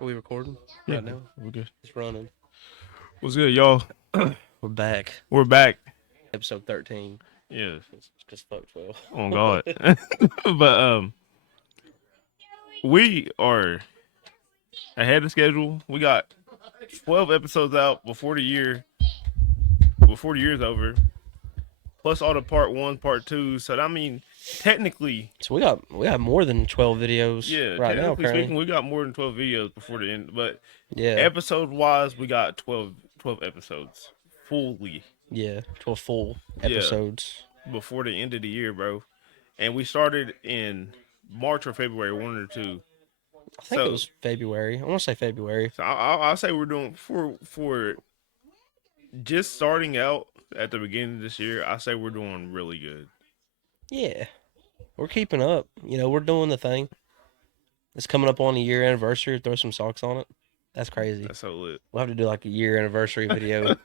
Are we recording Yeah, right now? we're good. It's running. What's good, y'all? We're back. We're back. Episode 13. Yeah, It's just fuck 12. on God. But we are ahead of schedule. We got 12 episodes out before the year's over. Plus all the part one, part two. So I mean, technically, So we got more than 12 videos yeah, right now technically currently. speaking, we got more than 12 videos before the end. But Yeah. episode wise, we got 12 episodes fully. Yeah. 12 full Yeah, episodes. before the end of the year, bro. And we started in March or February, one or two. I think it So, was February. I want to say February. so I'll say we're doing for just starting out at the beginning of this year. I say we're doing really good. Yeah. We're keeping up. We're doing the thing. It's coming up on a year anniversary. Throw some socks on it. That's crazy. That's so lit. We'll have to do like a year anniversary video. I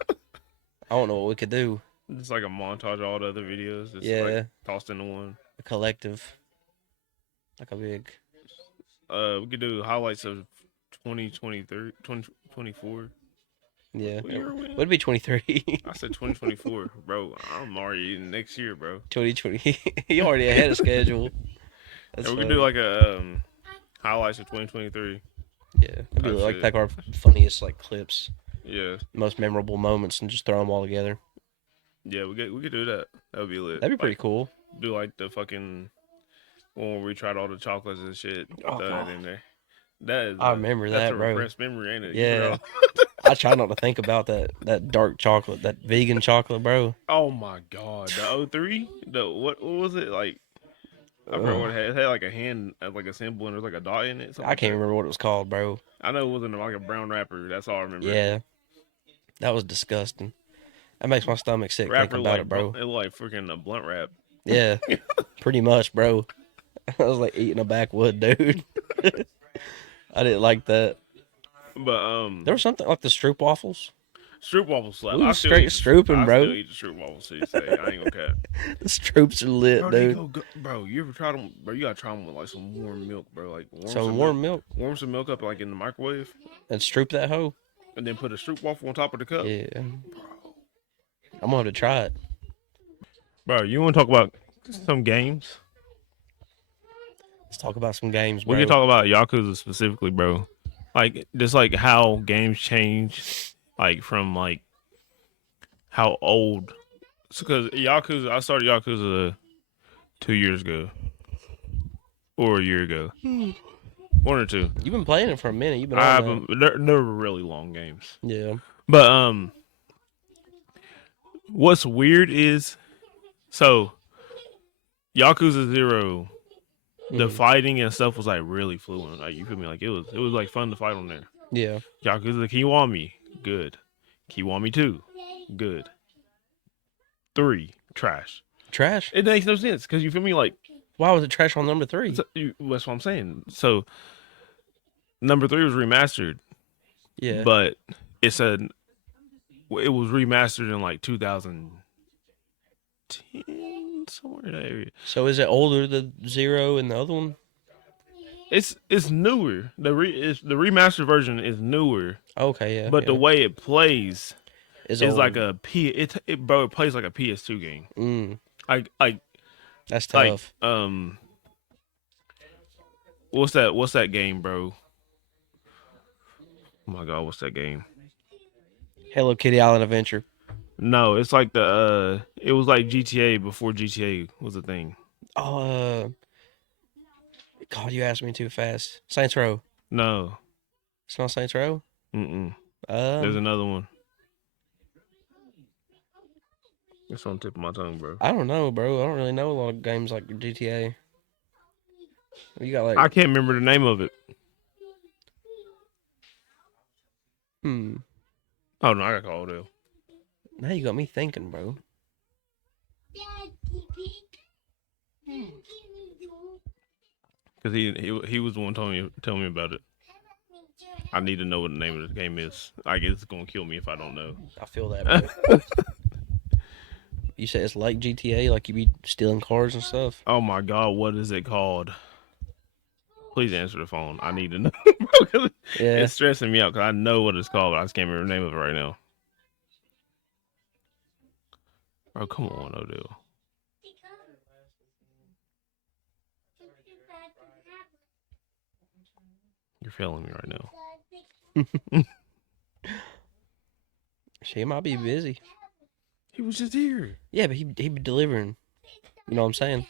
don't know what we could do. It's like a montage of all the other videos. It's like Yeah. tossed into one. A collective. Like a big. We could do highlights of 2023, 2024. Yeah. What year are we It in? would be 23. I said 2024, bro. I'm already in next year, bro. 2020. You already ahead of schedule. That's And we could do funny. like a highlights of 2023 Yeah, maybe type like shit. take our funniest like clips, Yeah, most memorable moments, and just throw them all together. yeah. We could do that. That would be lit. That'd be pretty Like cool. do like the fucking when we tried all the chocolates and shit. Oh, Throw that in there. That is I remember that's a that, bro. repressed memory, ain't it? You Yeah, forgot. I try not to think about that dark chocolate, that vegan chocolate, bro. Oh my god, the O3. The what was it like? I forgot Ugh, what it had. It had like a hand, like a symbol, and there was like a dot in it, something I like can't that. remember what it was called, bro. I know it wasn't like a brown wrapper. That's all I remember. Yeah, that was disgusting. That makes my stomach sick thinking Wrapper about like it, bro. it like freaking a blunt wrap. Yeah, pretty much, bro. I was like eating a backwood, dude. I didn't like that. But There was something like the Stroop waffles. Stroop waffle slap. We was straight strooping, I still bro. eat the Stroop waffles to this day. I ain't gonna cap. The Stroops are lit, Bro, they dude. go, bro. You ever tried them? Bro, you gotta try them with like some warm milk, bro. Like Some warm milk warm some milk up like in the microwave, and stroop that hoe. and then put a Stroop waffle on top of the cup. Yeah, I'm gonna have to try it. Bro, you want to talk about some games? Let's talk about some games, We bro. can talk about Yakuza specifically, bro. Like just like how games change, like from like how old. Because Yakuza, I started Yakuza 2 years ago or a year ago, one or two. You've been playing it for a minute. You've been I on have that. them. They're really long games. Yeah. But what's weird is so Yakuza 0, the Mhm. fighting and stuff was like really fluent. Like you feel me? Like it was like fun to fight on there. Yeah. Yakuza Kiwami, good. Kiwami 2, good. 3, trash. Trash. It makes no sense because you feel me? Like Why was it trash on number 3? that's what I'm saying. So number 3 was remastered, Yeah. but it said it was remastered in like 2010, somewhere in that area. So is it older than 0 and the other one? It's newer. The remastered version is newer, Okay. Yeah. but the Yeah. way it plays Is is old. like it plays like a PS2 game. Mm. Like That's like tough. what's that game, bro? Oh my god, what's that game? Hello Kitty Island Adventure. No, it's like the it was like GTA before GTA was a thing. Oh. God, you asked me too fast. Saints Row. No. It's not Saints Row. Mm-mm. There's Um. another one. It's on the tip of my tongue, bro. I don't know, bro. I don't really know a lot of games like GTA. You got like. I can't remember the name of it. Hmm. Oh no, I got called out. Now you got me thinking, bro. Because he was the one telling me about it. I need to know what the name of the game is. I guess it's gonna kill me if I don't know. I feel that, bro. You say it's like GTA, like you be stealing cars and stuff. Oh my god, what is it called? Please answer the phone. I need to know, bro. 'Cause Yeah. it's stressing me out because I know what it's called, but I just can't remember the name of it right now. Bro, come on, Odell. You're failing me right now. She might be busy. He was just here. Yeah, but he be delivering. You know what I'm saying?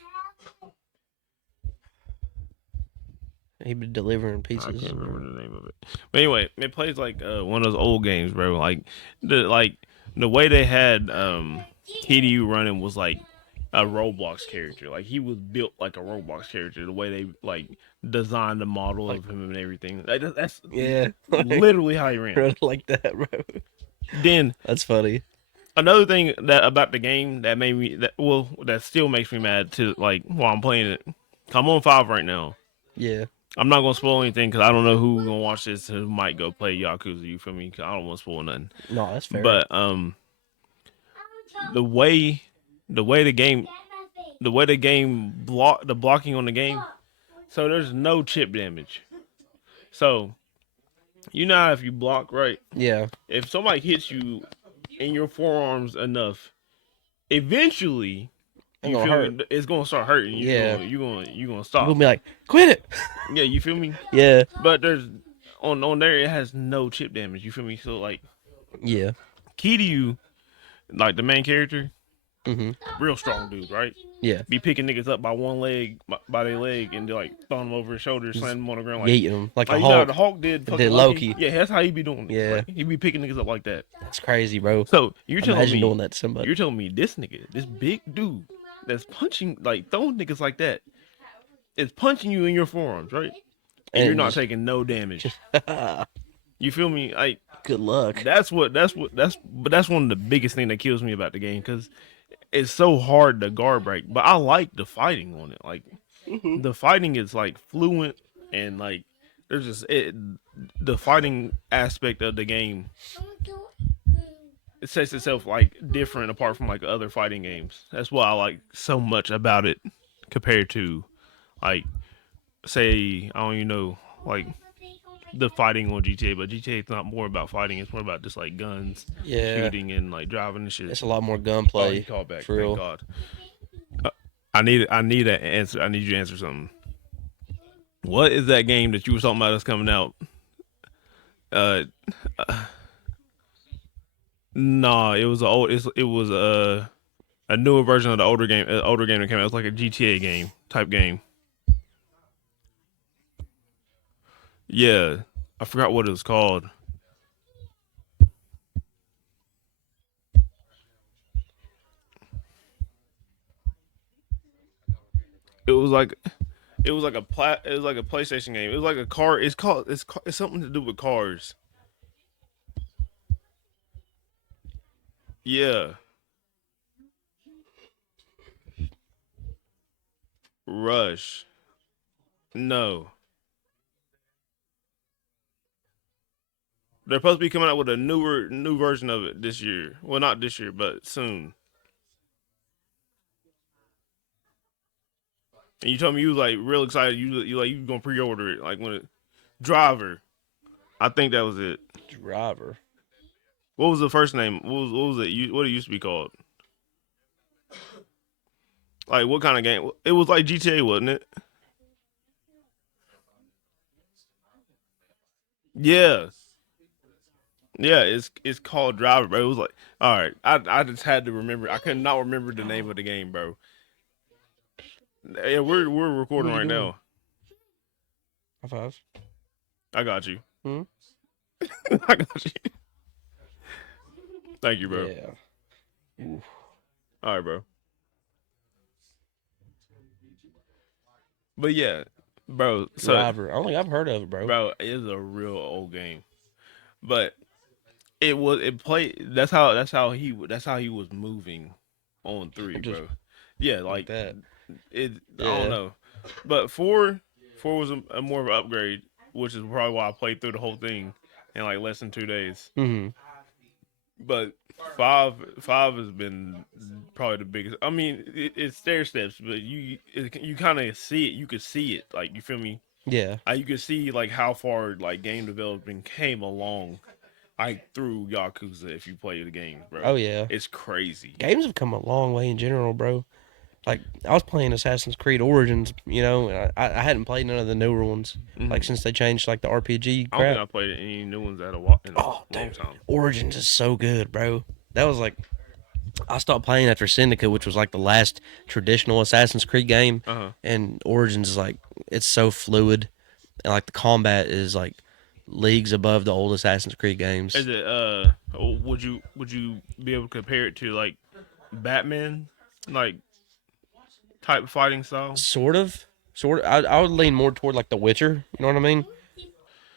He be delivering I pizzas. can't remember the name of it. But anyway, it plays like one of those old games, bro. The way they had TDU running was like a Roblox character. Like he was built like a Roblox character. The way they like designed the model Like, of him and everything. That's yeah, literally how he ran. like that, bro. Then That's funny. another thing that about the game that made me that still makes me mad to like while I'm playing it. I'm on 5 right now. Yeah. I'm not gonna spoil anything because I don't know who's gonna watch this who might go play Yakuza. You feel me? 'Cause I don't want to spoil nothing. No, that's fair. But the way the way the game the blocking on the game. So there's no chip damage. So you know how if you block right, Yeah. if somebody hits you in your forearms enough, eventually Ain't you gonna feel hurt. me? It's gonna start hurting. Yeah. You're gonna You stop. gonna be like, quit it. Yeah, you feel me? Yeah. But there's on there it has no chip damage. You feel me? So like Yeah. Kiryu, like the main character, Mhm. real strong dude, right? Yeah. Be picking niggas up by one leg, by their leg, and like throwing them over his shoulder, Just slamming them on the ground, like yeeting them like a you know how Hulk. the Hulk did fucking Did Loki? Loki. Yeah, that's how he be doing it. Yeah. Like, he be picking niggas up like that. That's crazy, bro. So you're telling Imagine me doing that to somebody. you're telling me this nigga, this big dude that's punching like throwing niggas like that, is punching you in your forearms, right? And you're not just, taking no damage. You feel me? Like good luck. that's one of the biggest thing that kills me about the game because it's so hard to guard break. But I like the fighting on it. Like the fighting is like fluent and like there's just the fighting aspect of the game. It sets itself like different apart from like other fighting games. That's what I like so much about it compared to like say I don't even know like the fighting on GTA, but GTA is not more about fighting. It's more about just like guns, Yeah. shooting, and like driving and shit. It's a lot more Oh, gunplay. he called back. For Thank real. God. I need an answer. I need you to answer something. What is that game that you were talking about that's coming out? Uh, nah, it was a old. It was a newer version of the older game that came out. It was like a GTA game type game. Yeah, I forgot what it was called. It was like it was like a PlayStation game. It was like a car. It's something to do with cars. Yeah, Rush. No, they're supposed to be coming out with a new version of it this year. Well, not this year, but soon. And you told me you was like real excited. You gonna pre-order it like when it Driver. I think that was it. Driver. What was the first name? What was it? What it used to be called? Like what kind of game? It was like GTA, wasn't it? Yeah, yeah. It's called Driver, bro. It was like all right. I just had to remember. I could not remember the name of the game, bro. Yeah, we're What recording are you right doing? now. High five. I got you. Hmm? I got you. Thank you, bro. Yeah. Oof. All right, bro. But yeah, bro. So, Driver. I don't think I've heard of it, bro. bro, it is a real old game, but it played. That's how he was moving on 3, Just bro. Yeah, like like that. it. I don't Yeah. know, but four was a more of an upgrade, which is probably why I played through the whole thing in like less than 2 days. Mm-hmm. But five has been probably the biggest. I mean, it's stair steps, but you kind of see it. You could see it. Like you feel me? Yeah. You can see like how far like game developing came along like through Yakuza if you play the games, bro. Oh yeah. It's crazy. Games have come a long way in general, bro. Like I was playing Assassin's Creed Origins, and I hadn't played none of the newer ones. Like Hmm. since they changed like the RPG I don't think crap. I played any new ones in a Oh, long dude, time. Origins is so good, bro. That was like I stopped playing after Syndicate, which was like the last traditional Assassin's Creed game, Uh huh. and Origins is like it's so fluid, and like the combat is like leagues above the old Assassin's Creed games. Is it would you be able to compare it to like Batman like type of fighting style? Sort of. I would lean more toward like The Witcher. You know what I mean?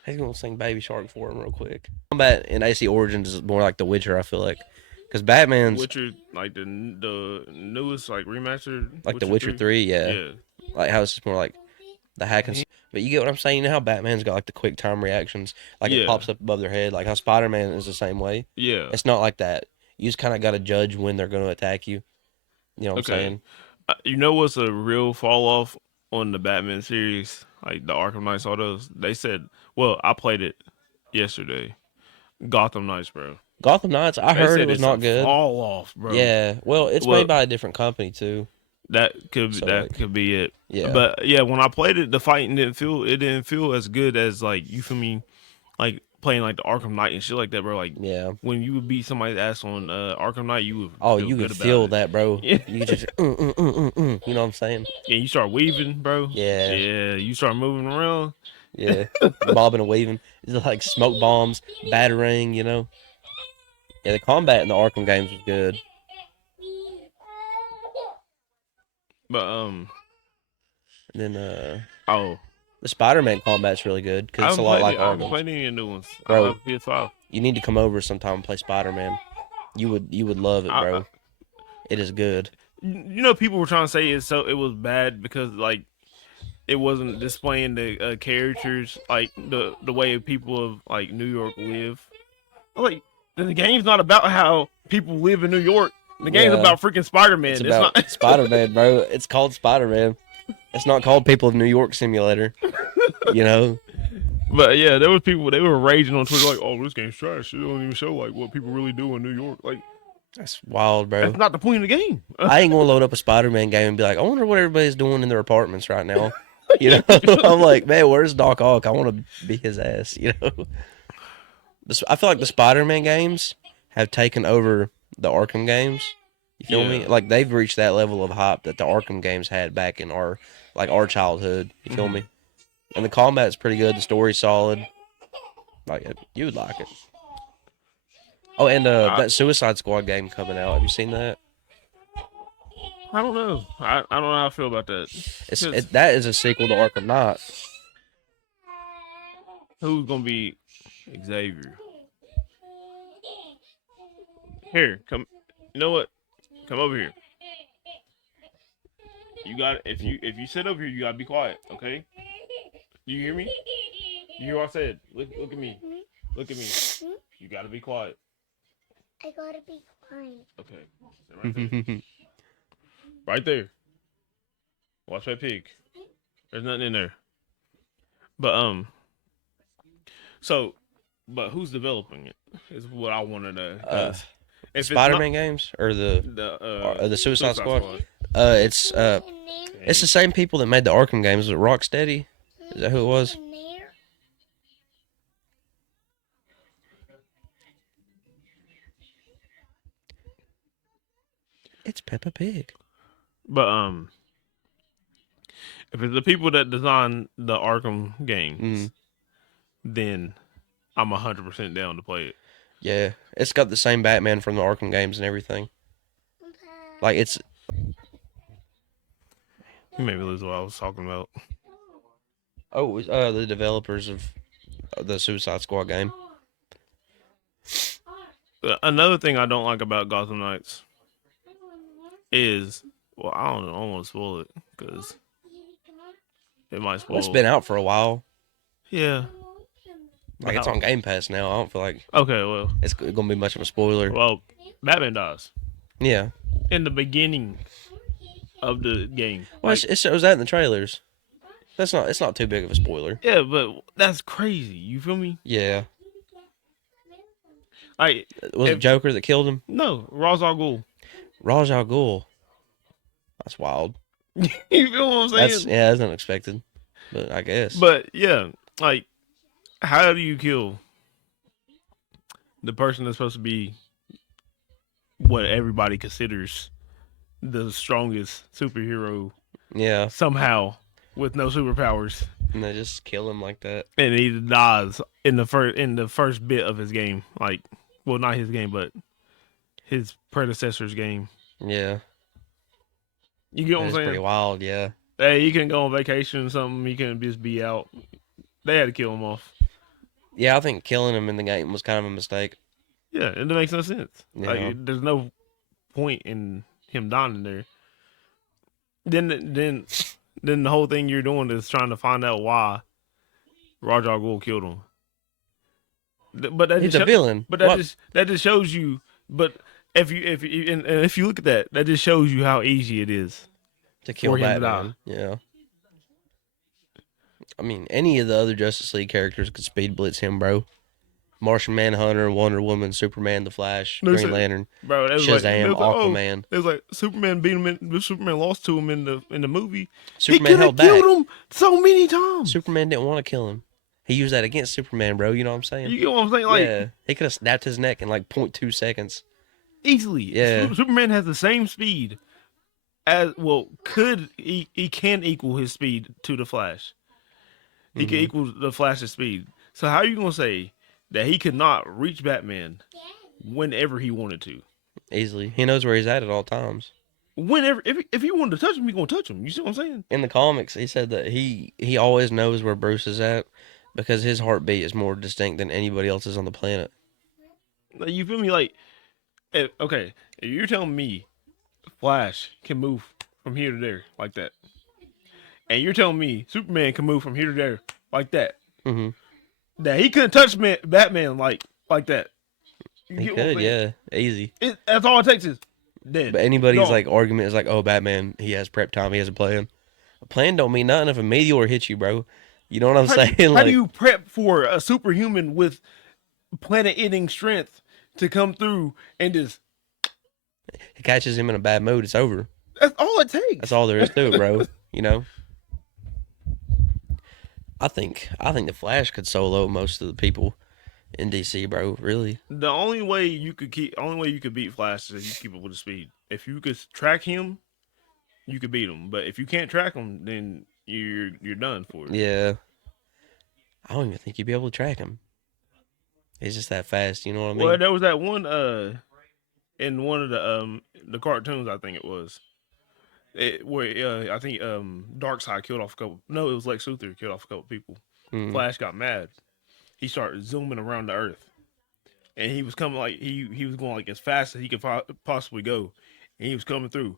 He's gonna sing Baby Shark for him real quick. Combat in AC Origins is more like The Witcher. I feel like because Batman's Witcher like the newest like remastered like The Witcher Witcher 3? 3, yeah. Yeah. Like how it's just more like the hack and. But you get what I'm saying? You know how Batman's got like the quick time reactions, like it Yeah. pops up above their head, like how Spider Man is the same way. Yeah. It's not like that. You just kind of got to judge when they're going to attack you. You know what I'm Okay. saying? You know what's a real fall off on the Batman series? Like the Arkham Knights, all those. They said, well, I played it yesterday. Gotham Knights, bro. Gotham Knights, I They heard it said was it's a not good. fall off, bro. Yeah, well, it's Well, made by a different company too. So that like, could be it. yeah. But yeah, when I played it, the fighting didn't feel as good as like you feel me, like playing like the Arkham Knight and shit like that, bro. Like Yeah. when you would beat somebody's ass on Arkham Knight, you would Oh, feel you good could about feel it. that, bro. Yeah, You could just, you know what I'm saying? yeah. You start weaving, bro. Yeah, Yeah, you start moving around. yeah. Bobbing and weaving. It's like smoke bombs, battering, you know? Yeah, the combat in the Arkham games was good. But And then oh, the Spider-Man combat's really good because I it's a haven't lot played like it. I haven't Arkham's. played any of the new ones. I don't Bro, have a PS5. you need to come over sometime and play Spider-Man. You would love it, I bro. It is good. you know, people were trying to say it was bad because like it wasn't displaying the characters like the way people of like New York live. I'm like the game's not about how people live in New York. The game's Yeah, about freaking Spider it's Man. It's about not. Spider-Man, bro. It's called Spider-Man. It's not called People of New York Simulator. You know, But yeah, there was people they were raging on Twitter like, "Oh, this game's trash. It don't even show like what people really do in New York." Like that's wild, that's bro. not the point of the game. I ain't gonna load up a Spider-Man game and be like, I wonder what everybody's doing in their apartments right now. You know, I'm like, man, where's Doc Ock? I want to be his ass. You know, I feel like the Spider-Man games have taken over the Arkham games. You feel me? Yeah. Like they've reached that level of hype that the Arkham games had back in our childhood. You feel Mhm. me? And the combat's pretty good. The story's solid. Like you would like it. Oh, and I that Suicide Squad game coming out. Have you seen that? I don't know. I don't know how I feel about that. Cause That is a sequel to Arkham Knight. who's gonna be Xavier? Here, come. You know what? Come over here. You got if you sit over here, you gotta be quiet. Okay? You hear me? You hear what I said? Look at me. Look at me. You gotta be quiet. I gotta be quiet. Okay. Sit right there. Right there. Watch that pig. There's nothing in there. But so but who's developing it? Is what I want to know. Because The if it's not Spider-Man games or the the Suicide Squad. Uh, it's uh, it's the same people that made the Arkham games. Was it Rocksteady? Is that who it was? In there? It's Peppa Pig. But if it's the people that design the Arkham games, Mm, then I'm 100% down to play it. yeah, it's got the same Batman from the Arkham games and everything. Like it's You made me lose what I was talking about. the developers of the Suicide Squad game. Another thing I don't like about Gotham Knights is, well, I don't know, I don't want to spoil it because it might Well, it's spoil. been out for a while. Yeah. Like it's on Game Pass now. I don't feel like Okay, well, it's gonna be much of a spoiler. Batman dies Yeah. in the beginning of the game. Well, Like, it shows that in the trailers. That's not. It's not too big of a spoiler. Yeah, but that's crazy. You feel me? Yeah. Like, Was it Joker that killed him? no, Ra's al Ghul. Raj Al Ghul. That's wild. You feel what I'm saying? That's unexpected. But I guess. But yeah, like, how do you kill the person that's supposed to be what everybody considers the strongest superhero yeah. somehow with no superpowers, And they just kill him like that. and he dies in the first bit of his game? Like, well, not his game, but his predecessor's game. Yeah. You get what I'm It's saying? pretty wild, yeah. Hey, he couldn't go on vacation or something. He couldn't just be out. They had to kill him off. Yeah, I think killing him in the game was kind of a mistake. Yeah, it makes no sense. Yeah. Like, there's no point in him dying in there. Then the whole thing you're doing is trying to find out why Ra's al Ghul killed him. But that He's just a villain. But What? that just shows you. But if you look at that, that just shows you how easy it is To kill for him to Batman. Yeah. I mean, any of the other Justice League characters could speed blitz him, bro. Martian Manhunter, Wonder Woman, Superman, The Flash, No, Green sir. Lantern, bro. That was Shazam, like, oh, Aquaman. it was like Superman beat him. Superman lost to him in the movie. Superman he could held have back. killed him so many times. Superman didn't want to kill him. He used that against Superman, bro. You know what I'm saying? You get what I'm saying? Like, yeah. He could have snapped his neck in like 0.2 seconds. easily. Yeah. Superman has the same speed as he can equal his speed to the Flash. He can equal the Flash's speed. So how are you gonna say that he could not reach Batman whenever he wanted to? Easily. He knows where he's at all times. Whenever, if he wanted to touch him, he gonna touch him. You see what I'm saying? In the comics, he said that he always knows where Bruce is at because his heartbeat is more distinct than anybody else's on the planet. Like, you feel me? Like, if you're telling me Flash can move from here to there like that, and you're telling me Superman can move from here to there like that, Mm-hmm. that he couldn't touch Batman like that. You He get what I'm could, saying? yeah. Easy. That's all it takes is dead. But anybody's Gone. like argument is like, oh, Batman, he has prep time, he has a plan. A plan don't mean nothing if a meteor hits you, bro. You know what I'm saying? How Like, do you prep for a superhuman with planet-eating strength to come through and just? it catches him in a bad mood, it's over. That's all it takes. That's all there is to it, bro. You know? I think the Flash could solo most of the people in DC, bro. Really. The only way you could beat Flash is if you keep up with the speed. If you could track him, you could beat him. But if you can't track him, then you're done for it. Yeah. I don't even think you'd be able to track him. He's just that fast, you know what I mean? Well, there was that one in one of the cartoons, I think it was. Where I think Darkseid killed off a couple. No, it was Lex Luthor killed off a couple people. Mm. Flash got mad. He started zooming around the Earth, and he was coming like he was going like as fast as he could possibly go, and he was coming through,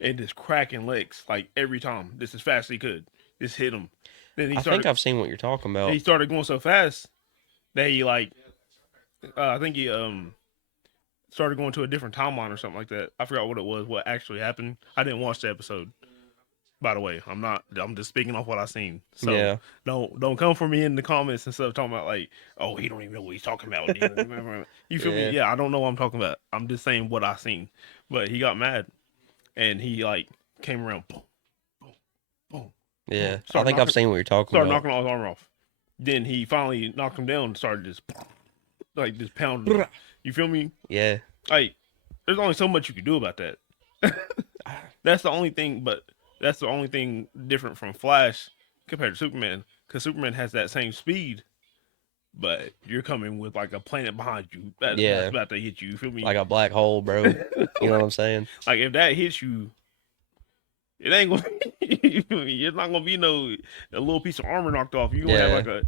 and just cracking legs like every time, just as fast as he could, just hit him. Then I think I've seen what you're talking about. he started going so fast that he like I think he started going to a different timeline or something like that. I forgot what it was, what actually happened. I didn't watch the episode. By the way, I'm just speaking off what I seen. So Yeah. don't come for me in the comments and stuff talking about like, oh, he don't even know what he's talking about. You feel me? Yeah, I don't know what I'm talking about. I'm just saying what I seen. But he got mad and he like came around, boom, boom, boom. Yeah. boom, I think I've seen what you're talking started about. knocking all his armor off. Then he finally knocked him down and started just pounding him. You feel me? Yeah. Like, there's only so much you can do about that. That's the only thing, but that's the only thing different from Flash compared to Superman, because Superman has that same speed, but you're coming with like a planet behind you that's about to hit you. You feel me? Like a black hole, bro. You know what I'm saying? Like if that hits you, it ain't gonna. It's not gonna be a little piece of armor knocked off. You gonna have like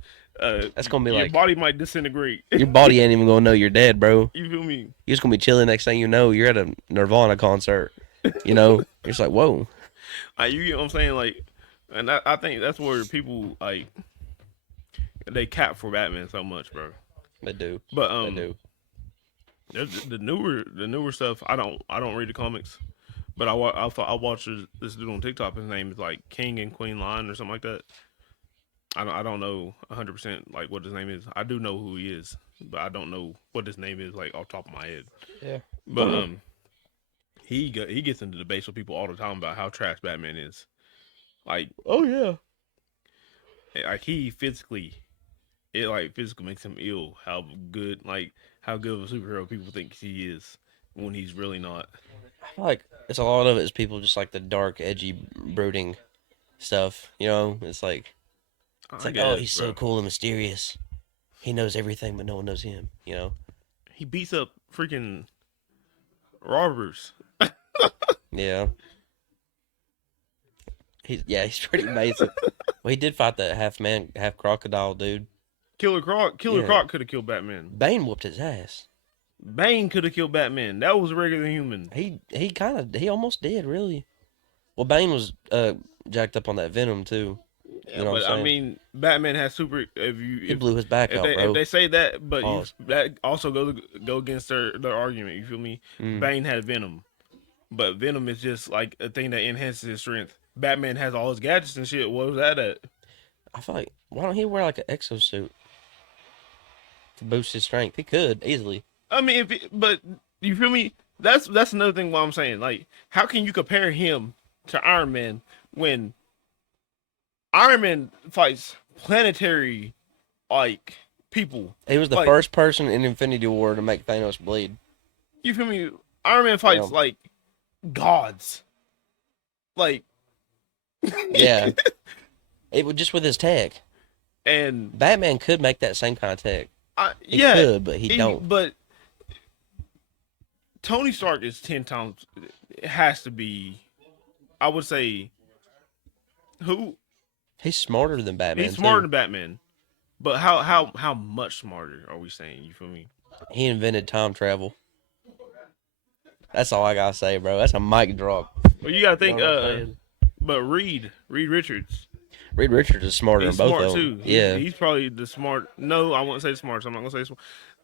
that's gonna be your like body might disintegrate. your body ain't even gonna know you're dead, bro. You feel me? You're just gonna be chilling. Next thing you know, you're at a Nirvana concert. You know, you're just like, whoa. Like, you get what I'm saying? Like, and I think that's where people like they cap for Batman so much, bro. They do. But They do. the newer stuff. I don't read the comics, But I thought I watched this dude on TikTok. His name is like King and Queen Lion or something like that. I don't know 100% like what his name is. I do know who he is, but I don't know what his name is like off the top of my head. Yeah. But he gets into debates with people all the time about how trash Batman is. Like Oh yeah. he physically, it like physically makes him ill. How good of a superhero people think he is when he's really not. I feel like it's a lot of it is people just like the dark, edgy, brooding stuff. You know, it's like oh, he's so cool and mysterious. He knows everything, but no one knows him. You know. He beats up freaking robbers. Yeah. He's pretty amazing. Well, he did fight that half man, half crocodile dude. Killer Croc Yeah. could have killed Batman. Bane whooped his ass. Bane could have killed Batman. That was a regular human. He almost did, really. Well, Bane was jacked up on that venom too. Yeah, You know what but I'm I saying? mean, Batman has super. He blew his back out, bro. If they say that, but Pause. that also go against their argument. You feel me? Mm. Bane had Venom, but Venom is just like a thing that enhances his strength. Batman has all his gadgets and shit. What was that at? I feel like why don't he wear like an exosuit to boost his strength? He could easily. I mean, but you feel me? That's another thing. What I'm saying, like, how can you compare him to Iron Man when Iron Man fights planetary like people? He was the Like, first person in Infinity War to make Thanos bleed. You feel me? Iron Man fights Yeah. like gods. Like Yeah. It was just with his tech. and Batman could make that same kind of tech. He yeah, could, but he don't. But Tony Stark is 10 times. It has to be. I would say. Who? He's smarter than Batman. He's smarter too. than Batman. But how much smarter are we saying? You feel me? He invented time travel. That's all I gotta say, bro. That's a mic drop. Well, you gotta think. You know what I'm saying? But Reed Richards. Reed Richards is smarter He's than both smart of them. too. Yeah. He's probably the smart. No, I won't say smart. So I'm not gonna say smart.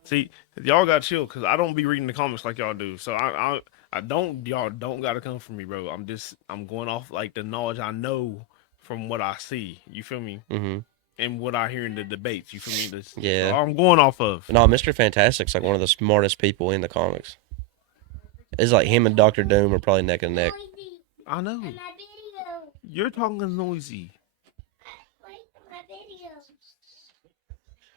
See, y'all got to chill because I don't be reading the comics like y'all do. So I don't. Y'all don't gotta come for me, bro. I'm going off like the knowledge I know from what I see. You feel me? Mm-hmm. And what I hear in the debates. You feel me? Yeah. all I'm going off of. No, Mr. Fantastic's like one of the smartest people in the comics. It's like him and Doctor Doom are probably neck and neck. Noisy. I know. On my video. You're talking noisy. Wait, my video.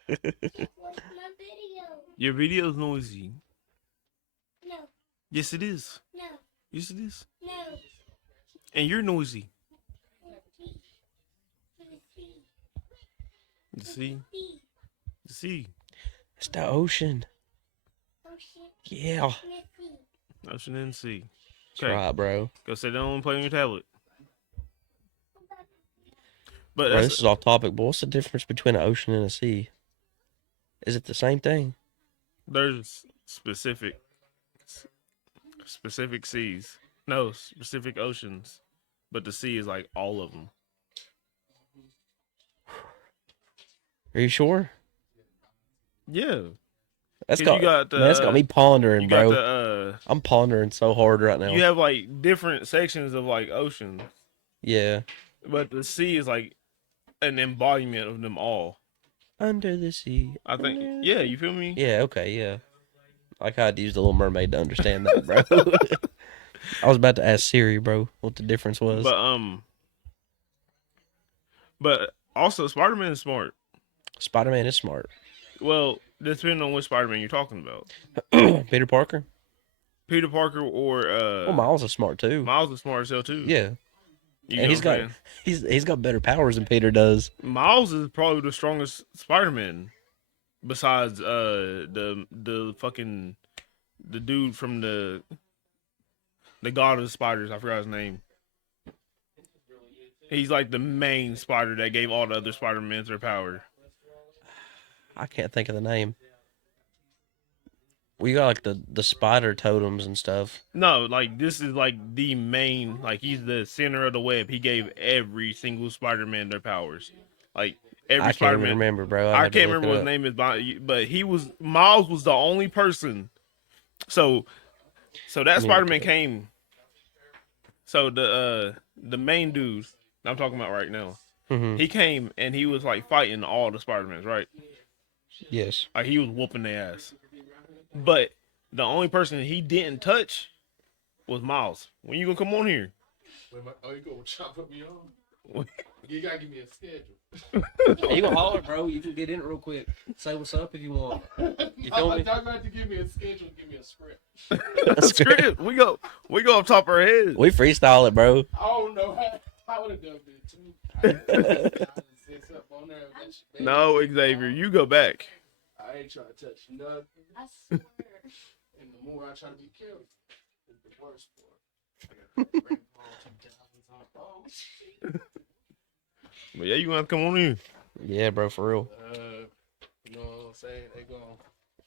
Wait, my video. Your video's noisy. No, Yes, it is. no, Yes, it is. no. And you're noisy. See. You see? See. You see? It's the ocean. Oh shit. Yeah. Missy. Ocean and sea. That's right, bro. Go sit down and play on your tablet. But Bro, that's, this is off topic, but what's the difference between an ocean and a sea? Is it the same thing? there's specific seas. No, specific oceans. But the sea is like all of them. Are you sure? Yeah. That's 'Cause you got man, that's got me pondering, You bro. got the I'm pondering so hard right now. you have like different sections of like oceans, Yeah. but the sea is like an embodiment of them all. Under the sea. I think. Yeah, you feel me? Yeah, okay, yeah. Like I had to use the Little Mermaid to understand that, bro. I was about to ask Siri, bro, what the difference was. But also Spider-Man is smart. Spider-Man is smart. Well, depending on which Spider-Man you're talking about. Peter Parker? Peter Parker or Well, Miles is smart too. Miles is smart as hell too. Yeah. You And know he's what got I'm he's got better powers than Peter does. saying? Miles is probably the strongest Spider-Man besides the fucking the dude from the God of the Spiders. I forgot his name. He's like the main spider that gave all the other Spider-Mans their power. I can't think of the name. We got like the spider totems and stuff. No, like this is like the main, like he's the center of the web. He gave every single Spider-Man their powers. Like every I can't Spider-Man. even remember, bro. I can't remember what his name is, but Miles was the only person. So that Spider-Man came So the main dude I'm talking about right now, Hmm. he came and he was like fighting all the Spider-Mans, right? Yes. Like he was whooping their ass. But the only person he didn't touch was Miles. When you gonna come on here? Oh, you gonna chop up me on? You gotta give me a schedule. Hey, you gonna holler, bro? You can get in it real quick. Say what's up if you want. You feel me? Y'all got to give me a schedule. Give me a script. Script. We go up top of our heads. We freestyle it, bro. I don't know how I would have done it too. I said something on there. No, Xavier, you go back. I ain't trying to touch nothing. I swear. And the more I try to be careful, it's the worse part. I got to bring home 2,000 But yeah, you gonna have to come on here. Yeah, bro, for real. You know what I'm saying? They going,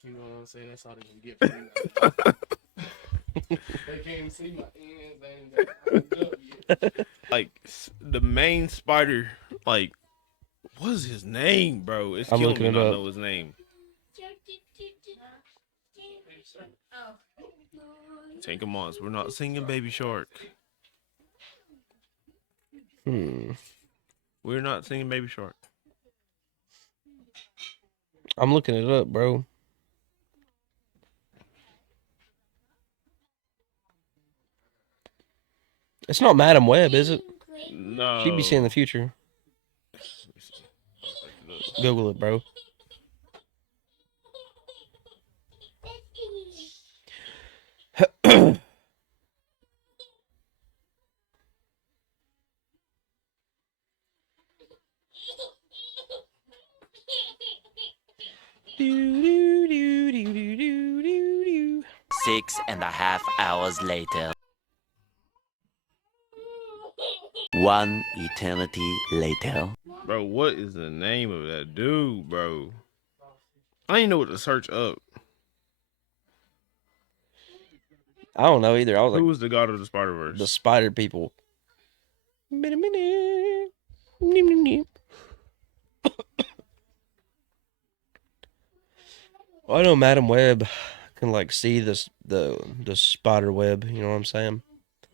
you know what I'm saying? That's all they gonna get from me. They can't even see my ends. They ain't got up yet. Like the main spider, like what's his name, bro? It's I'm killing looking me it not up. know his name. Oh. Tank of Months. We're not singing Baby Shark. We're not singing Baby Shark. I'm looking it up, bro. It's not Madam Web, is it? No. She'd be seeing the future. Google it, bro. Do, do, do, do, do, do, do, do. 6.5 hours later. One eternity later. Bro, what is the name of that dude, bro? I ain't know what to search up. I don't know either. I was Who like, was the god of the Spider the Verse? spider people. I know Madam Web can like see this the spider web. You know what I'm saying?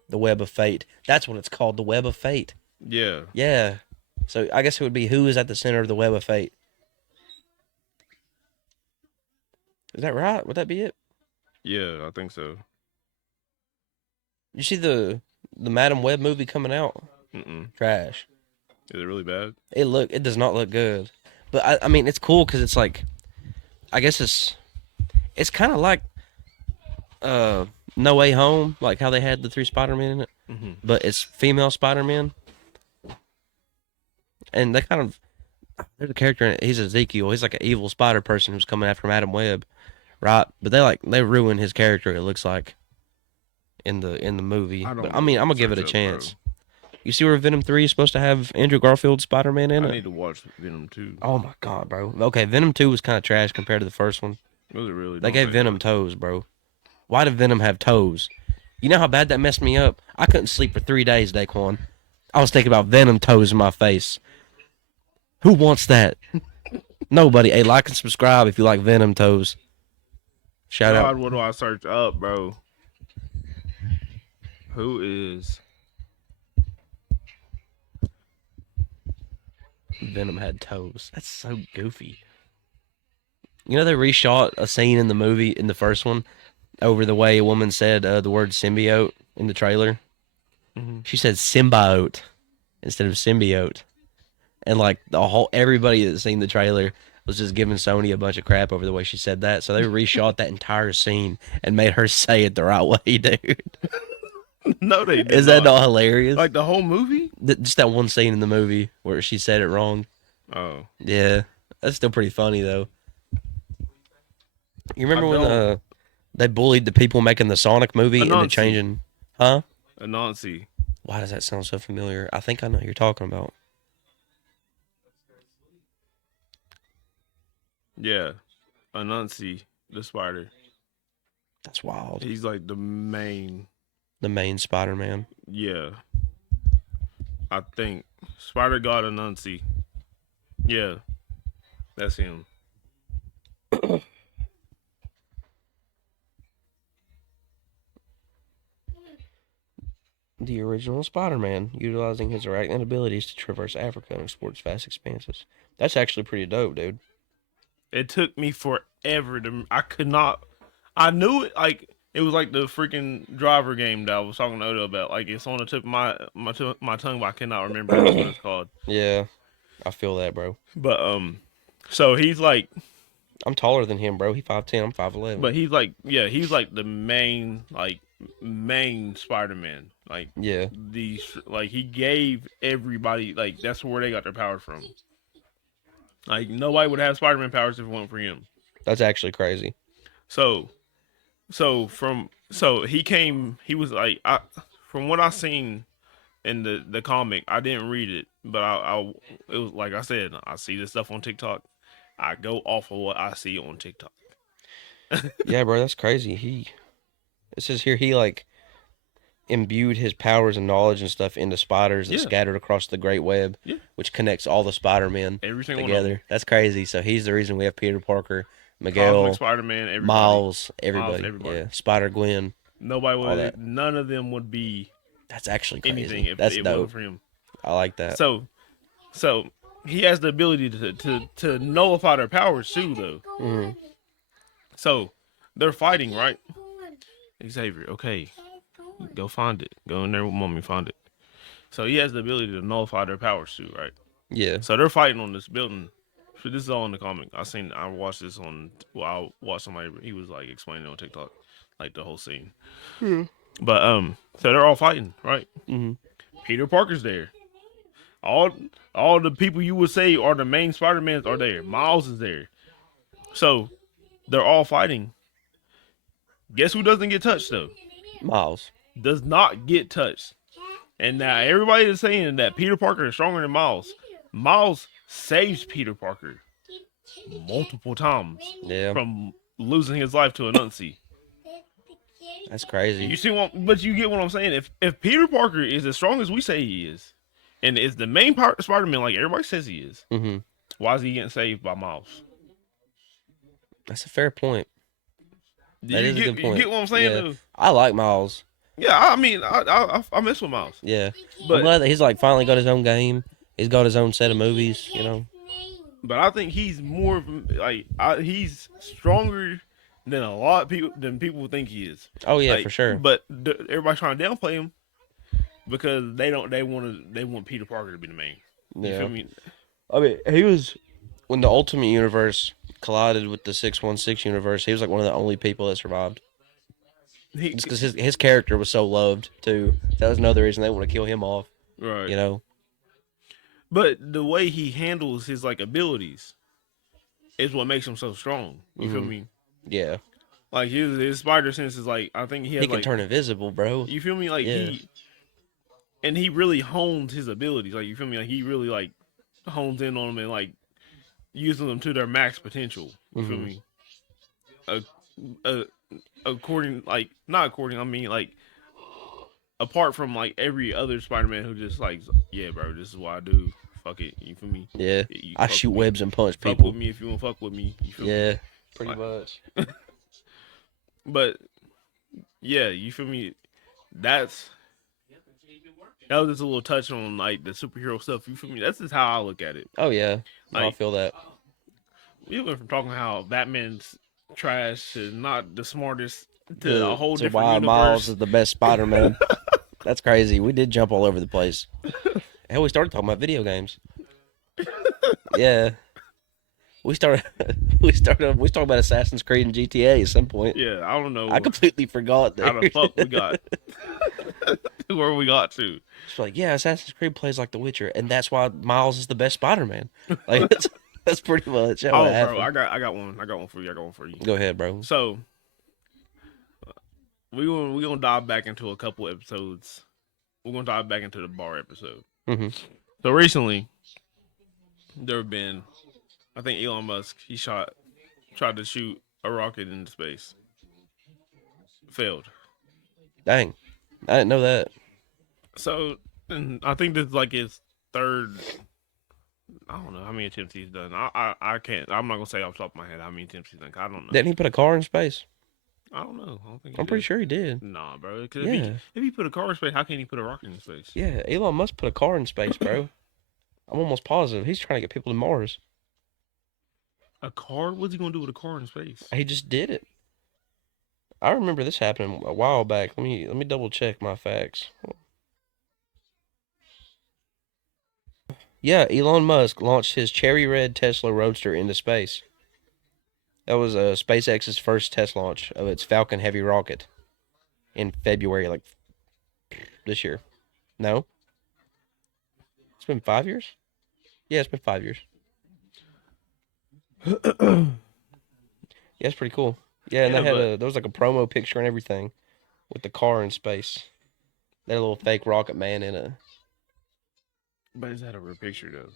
The web of fate. That's what it's called. The web of fate. Yeah. Yeah. So I guess it would be who is at the center of the web of fate. Is that right? Would that be it? Yeah, I think so. You see the Madam Web movie coming out? Mm-mm. Trash. Is it really bad? It does not look good. But I mean it's cool because it's like I guess it's kind of like No Way Home, like how they had the 3 Spider-Men in it, Mm-hmm. but it's female Spider-Man. And they kind of there's a character in it. He's Ezekiel. He's like an evil spider person who's coming after Madam Web, right? But they ruin his character. It looks like in the movie. I don't But know I mean, what I'm to gonna give it a search up, chance. You see where Venom 3 is supposed to have Andrew Garfield Spider-Man in I it? need to watch Venom 2. Oh my god, bro. Okay, Venom 2 was kind of trash compared to the first one. Was it really? They Don't gave say Venom that. toes, bro. Why did Venom have toes? You know how bad that messed me up? I couldn't sleep for 3 days, Daquan. I was thinking about Venom toes in my face. Who wants that? Nobody. Hey, like and subscribe if you like Venom toes. Shout God, out. what do I search up, bro? Who is? Venom had toes. That's so goofy. You know they reshot a scene in the movie in the first one over the way a woman said the word symbiote in the trailer. Mhm. She said symbiote instead of symbiote, and like everybody that's seen the trailer was just giving Sony a bunch of crap over the way she said that. So they reshot that entire scene and made her say it the right way, dude. No, they did Is that not hilarious? like the whole movie? Just that one scene in the movie where she said it wrong. Oh, Yeah, that's still pretty funny though. You remember I when don't. they bullied the people making the Sonic movie into Anansi. changing? Huh? Anansi. Why does that sound so familiar? I think I know who you're talking about. Yeah, Anansi, the spider. That's wild. He's like the main. The main Spider-Man. Yeah, I think Spider God Anansi. Yeah, that's him. the original Spider-Man, utilizing his arachnid abilities to traverse Africa and explore its vast expanses. That's actually pretty dope, dude. It took me forever to. I could not. I knew it like it was like the freaking driver game that I was talking to Odo about. Like it's on the tip of my tongue, but I cannot remember what it's called. Yeah, I feel that, bro. But so he's like, I'm taller than him, bro. He 5'10", I'm 5'11". but he's like, yeah, he's like the main Spider-Man. Like Yeah, like he gave everybody like that's where they got their powers from. Like nobody would have Spider-Man powers if it wasn't for him. that's actually crazy. So he was like from what I seen in the comic, I didn't read it, but it was like I said, I see this stuff on TikTok. I go off of what I see on TikTok. Yeah, bro, that's crazy. It says here he like imbued his powers and knowledge and stuff into spiders that Yeah. scattered across the great web, Yeah. which connects all the Spider-Men Every single one of together. them. That's crazy. So he's the reason we have Peter Parker, Cosmic Miguel, Spider-Man, everybody. Miles, everybody. everybody. Yeah, Spider-Gwen. Nobody all that. would. None of them would be That's actually crazy. anything if That's it dope. wasn't for him. I like that. So he has the ability to nullify their powers too, though. Mhm. So they're fighting, right? Xavier, okay, go find it. Go in there with mommy, find it. So he has the ability to nullify their powers too, right? Yeah. So they're fighting on this building. So this is all in the comic. I watched this on. Well, I watched somebody. He was like explaining it on TikTok, like the whole scene. But so they're all fighting, right? Mhm. Peter Parker's there. All the people you would say are the main Spider-Mans are there. Miles is there. So they're all fighting. Guess who doesn't get touched though? Miles. Does not get touched. And now everybody is saying that Peter Parker is stronger than Miles. Miles saves Peter Parker multiple times Yeah. from losing his life to Anansi. That's crazy. You see what? But you get what I'm saying. If Peter Parker is as strong as we say he is, and is the main part Spider-Man like everybody says he is, Mhm. why is he getting saved by Miles? That's a fair point. That is a good point. You get what I'm saying? Yeah. Though? I like Miles. Yeah, I mean, I mess with Miles. Yeah. But- I'm glad that he's like finally got his own game. He's got his own set of movies, you know. But I think he's more of like he's stronger than a lot of people think he is. Oh yeah, Like, for sure. But everybody's trying to downplay him because they want Peter Parker to be the main. You Yeah. feel me? I mean, he was when the Ultimate Universe collided with the 616 universe. He was like one of the only people that survived. He, Just because his character was so loved too. That was another reason they want to kill him off. right. You know. But the way he handles his like abilities is what makes him so strong. You feel Mhm. me? Yeah. Like his spider sense is like I think he has He can like turn invisible, bro. you feel me? Like Yeah. he really honed his abilities. Like you feel me? Like he really like hones in on them and like using them to their max potential. You feel Mhm. me? According like not according. I mean like apart from like every other Spider-Man who just like yeah, bro, this is what I do. Fuck it. You feel me? Yeah. You I fuck shoot with me. webs and punch Fuck people. with me if you want to fuck with me. You feel me? Yeah. Pretty Like- much. But yeah, you feel me? That was just a little touch on like the superhero stuff. You feel me? That's just how I look at it. Oh yeah. No, I Like- feel that. We went from talking how Batman's trash to not the smartest to a whole to different why universe. Miles is the best Spider-Man. That's crazy. We did jump all over the place. Hell, we started talking about video games. Yeah. We started talking about Assassin's Creed and GTA at some point. Yeah, I don't know I completely forgot that. how the fuck we got where we got to. It's like, yeah, Assassin's Creed plays like The Witcher, and that's why Miles is the best Spider-Man. Like that's pretty much how Oh, it bro, happened. I got one for you. Go ahead, bro. So we gonna dive back into a couple episodes. We're gonna dive back into the bar episode. Mhm. So recently, there have been, I think Elon Musk tried to shoot a rocket into space, failed. Dang, I didn't know that. So and I think this is like his third. I don't know how many attempts he's done. I can't. I'm not gonna say off the top of my head how many attempts he's done. 'Cause I don't know. Didn't he put a car in space? I don't know. I don't think. I'm pretty sure he did. Nah, bro. Because Yeah. if he put a car in space, how can he put a rocket in space? Yeah, Elon Musk put a car in space, bro. I'm almost positive he's trying to get people to Mars. A car? What's he gonna do with a car in space? He just did it. I remember this happening a while back. Let me double check my facts. Yeah, Elon Musk launched his cherry red Tesla Roadster into space. That was SpaceX's first test launch of its Falcon Heavy rocket in February, like this year. No, it's been 5 years. Yeah, it's been 5 years. Yeah, it's pretty cool. Yeah, and Yeah, they had but- there was like a promo picture and everything with the car in space. They had a little fake rocket man in it. But is that a real picture though?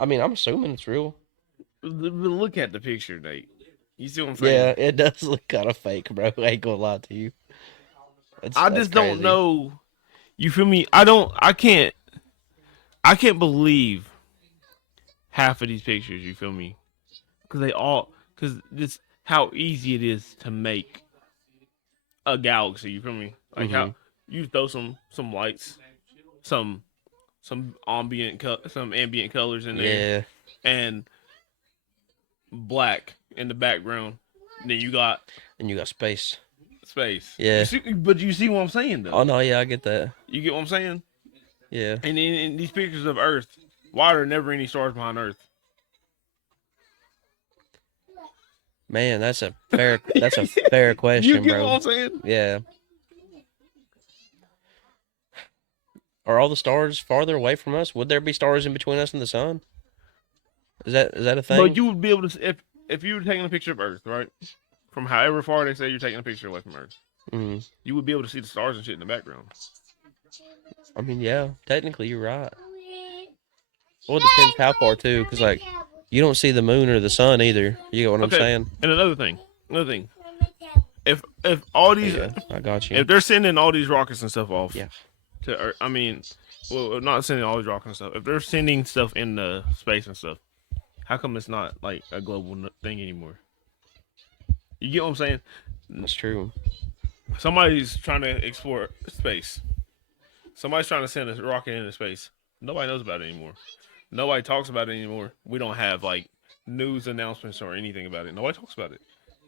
I mean, I'm assuming it's real. Look at the picture, Nate. You see what I'm Yeah, saying? it does look kind of fake, bro. I ain't gonna lie to you. I That's just don't crazy. know. You feel me? I can't believe half of these pictures. You feel me? Because this how easy it is to make a galaxy. You feel me? Like how you throw some lights, some ambient colors in there, Yeah, and black in the background. Then you got and you got space. space. Yeah. But you see what I'm saying though. Oh no, yeah, I get that. You get what I'm saying? Yeah. And in these pictures of Earth, why are there never any stars behind Earth? Man, that's a fair question, You get bro. what I'm saying? Yeah. Are all the stars farther away from us? Would there be stars in between us and the sun? Is that a thing? But you would be able to if you were taking a picture of Earth, right? From however far they say you're taking a picture away from Earth, you would be able to see the stars and shit in the background. I mean, yeah, technically you're right. Well, it depends how far too, because like you don't see the moon or the sun either. You get what I'm saying? And another thing, if all these, Yeah, I got you. if they're sending all these rockets and stuff off, Yeah. to Earth, I mean, well, not sending all these rockets and stuff. If they're sending stuff into space and stuff, how come it's not like a global thing anymore? You get what I'm saying? That's true. Somebody's trying to explore space. Somebody's trying to send a rocket into space. Nobody knows about it anymore. Nobody talks about it anymore. We don't have like news announcements or anything about it. Nobody talks about it.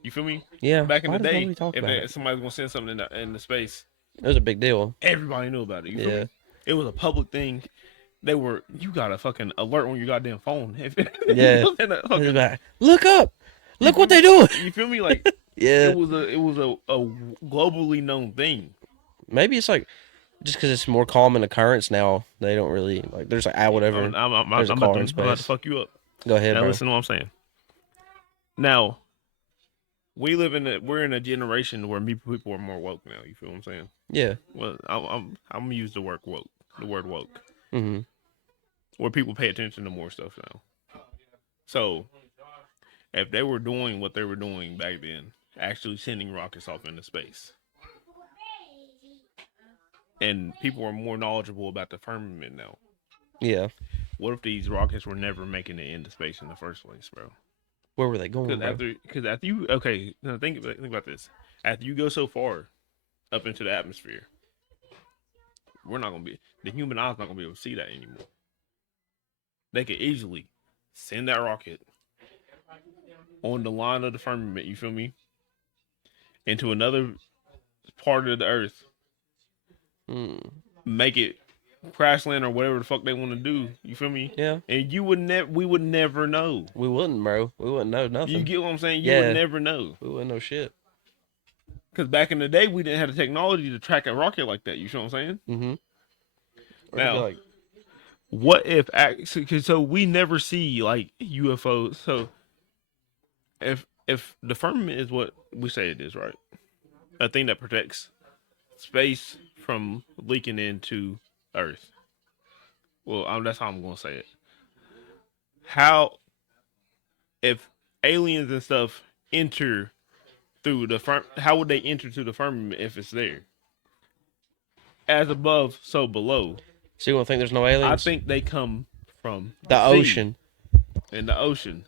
You feel me? Yeah. Back in why the does day, nobody talk about it? somebody's gonna send something into space, It was a big deal. everybody knew about it. You feel Yeah. me? It was a public thing. You got a fucking alert on your goddamn phone. Yeah. In a It was fucking- like, look up. Look what they doing. you feel me? Like Yeah. it was a globally known thing. Maybe it's like just because it's more common occurrence now. They don't really like. There's like whatever. I'm There's a about car in to space. fuck you up. Go ahead, Now bro. listen to what I'm saying. Now, we're in a generation where people are more woke now. You feel what I'm saying? Yeah. Well, I'm gonna use the word woke. The word woke, Mm-hmm. where people pay attention to more stuff now. So, if they were doing what they were doing back then, actually sending rockets off into space, and people are more knowledgeable about the firmament now, Yeah. what if these rockets were never making it into space in the first place, bro? Where were they going, bro? Because after you now think about this. After you go so far up into the atmosphere, the human eye's not gonna be able to see that anymore. They could easily send that rocket on the line of the firmament, you feel me, into another part of the earth, make it crash land or whatever the fuck they want to do, you feel me? Yeah. And we would never know. We wouldn't, bro. We wouldn't know nothing. You get what I'm saying? You Yeah. would never know. We wouldn't know shit. Because back in the day, we didn't have the technology to track a rocket like that. You know what I'm saying? Mm-hmm. Now- Like, What if actually? So we never see like UFOs. So if the firmament is what we say it is, right? A thing that protects space from leaking into Earth. Well, that's how I'm gonna say it. How if aliens and stuff enter through how would they enter to the firmament if it's there? As above, so below. so you don't think there's no I aliens? think they come from the sea. ocean. In the ocean.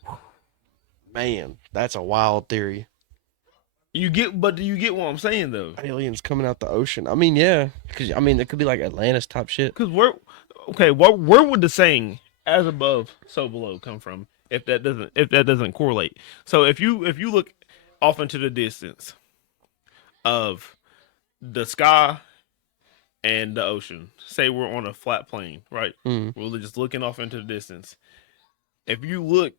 Man, that's a wild theory. But do you get what I'm saying though? Aliens coming out the ocean. I mean, yeah, because I mean, it could be like Atlantis type shit. Because where would the saying "as above, so below" come from? If that doesn't correlate. So if you look off into the distance of the sky and the ocean, say we're on a flat plane, right? Mm. We're just looking off into the distance. If you look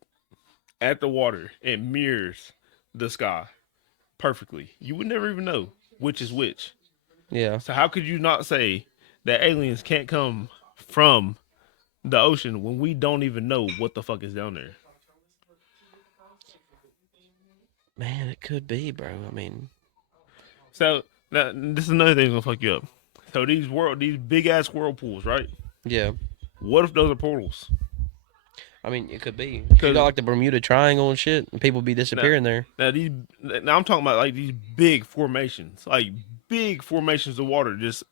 at the water, it mirrors the sky perfectly. You would never even know which is which. Yeah. So how could you not say that aliens can't come from the ocean when we don't even know what the fuck is down there? Man, it could be, bro. I mean, So now, this is another thing that's gonna fuck you up. So these big ass whirlpools, right? yeah. What if those are portals? I mean, it could be. You got like the Bermuda Triangle and shit, and people be disappearing there. Now I'm talking about like these big formations, like big formations of water, just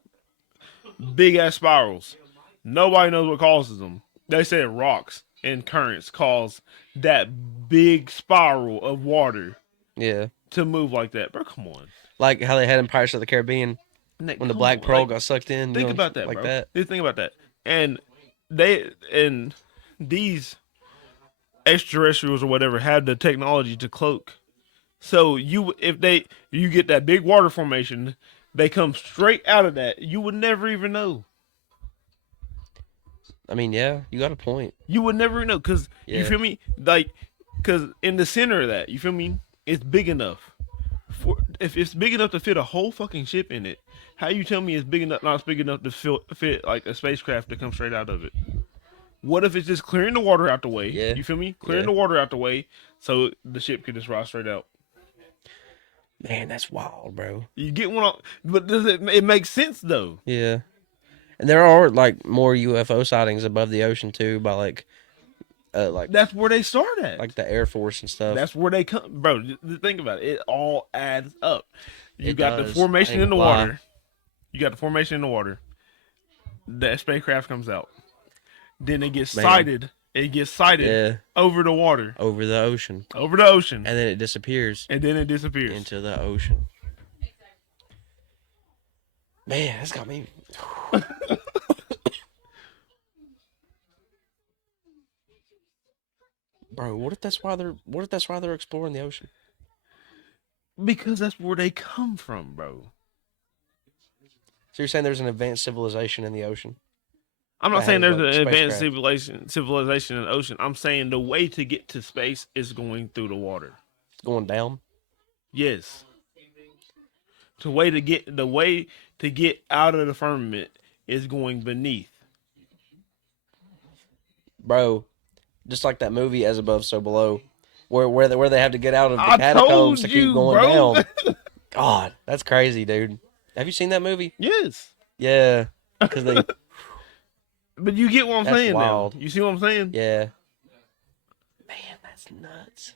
big ass spirals. Nobody knows what causes them. They say rocks and currents cause that big spiral of water Yeah. to move like that. Bro, come on. Like how they had in Pirates of the Caribbean Nick, when the come Black on, Pearl like, got sucked in. Think about that, like bro. that. Just think about that. And these extraterrestrials or whatever have the technology to cloak. So you get that big water formation, they come straight out of that. You would never even know. I mean, yeah, you got a point. You would never know because you Yeah. feel me? Like, because in the center of that, you feel me? It's big enough. If it's big enough to fit a whole fucking ship in it, how you tell me it's not big enough to fit like a spacecraft to come straight out of it? What if it's just clearing the water out the way? Yeah. You feel me? Clearing Yeah. the water out the way so the ship can just ride straight out. Man, that's wild, bro. You get one, but does it makes sense though? Yeah. And there are like more UFO sightings above the ocean too, by like That's where they start at. like the Air Force and stuff. That's where they come, bro. Think about it. It all adds up. You It got does. the formation I ain't in the gonna lie. water. You got the formation in the water. The spacecraft comes out. Then it gets Man. sighted. It gets sighted Yeah. over the water, Over the ocean. over the ocean, And then it disappears and then it disappears. into the ocean. Man, that's got me. Bro, what if that's why they're exploring the ocean? Because that's where they come from, bro. So you're saying there's an advanced civilization in the ocean? I'm not That saying has, there's like, an advanced spacecraft. civilization in the ocean. I'm saying the way to get to space is going through the water. Going down? Yes. The way to get out of the firmament is going beneath. Bro, just like that movie As Above, So Below, where they have to get out of the I catacombs told to you, keep going bro. down. God, that's crazy, dude. Have you seen that movie? Yes. Yeah, because they, But you get what I'm That's saying wild. now. You see what I'm saying? yeah. Man, that's nuts.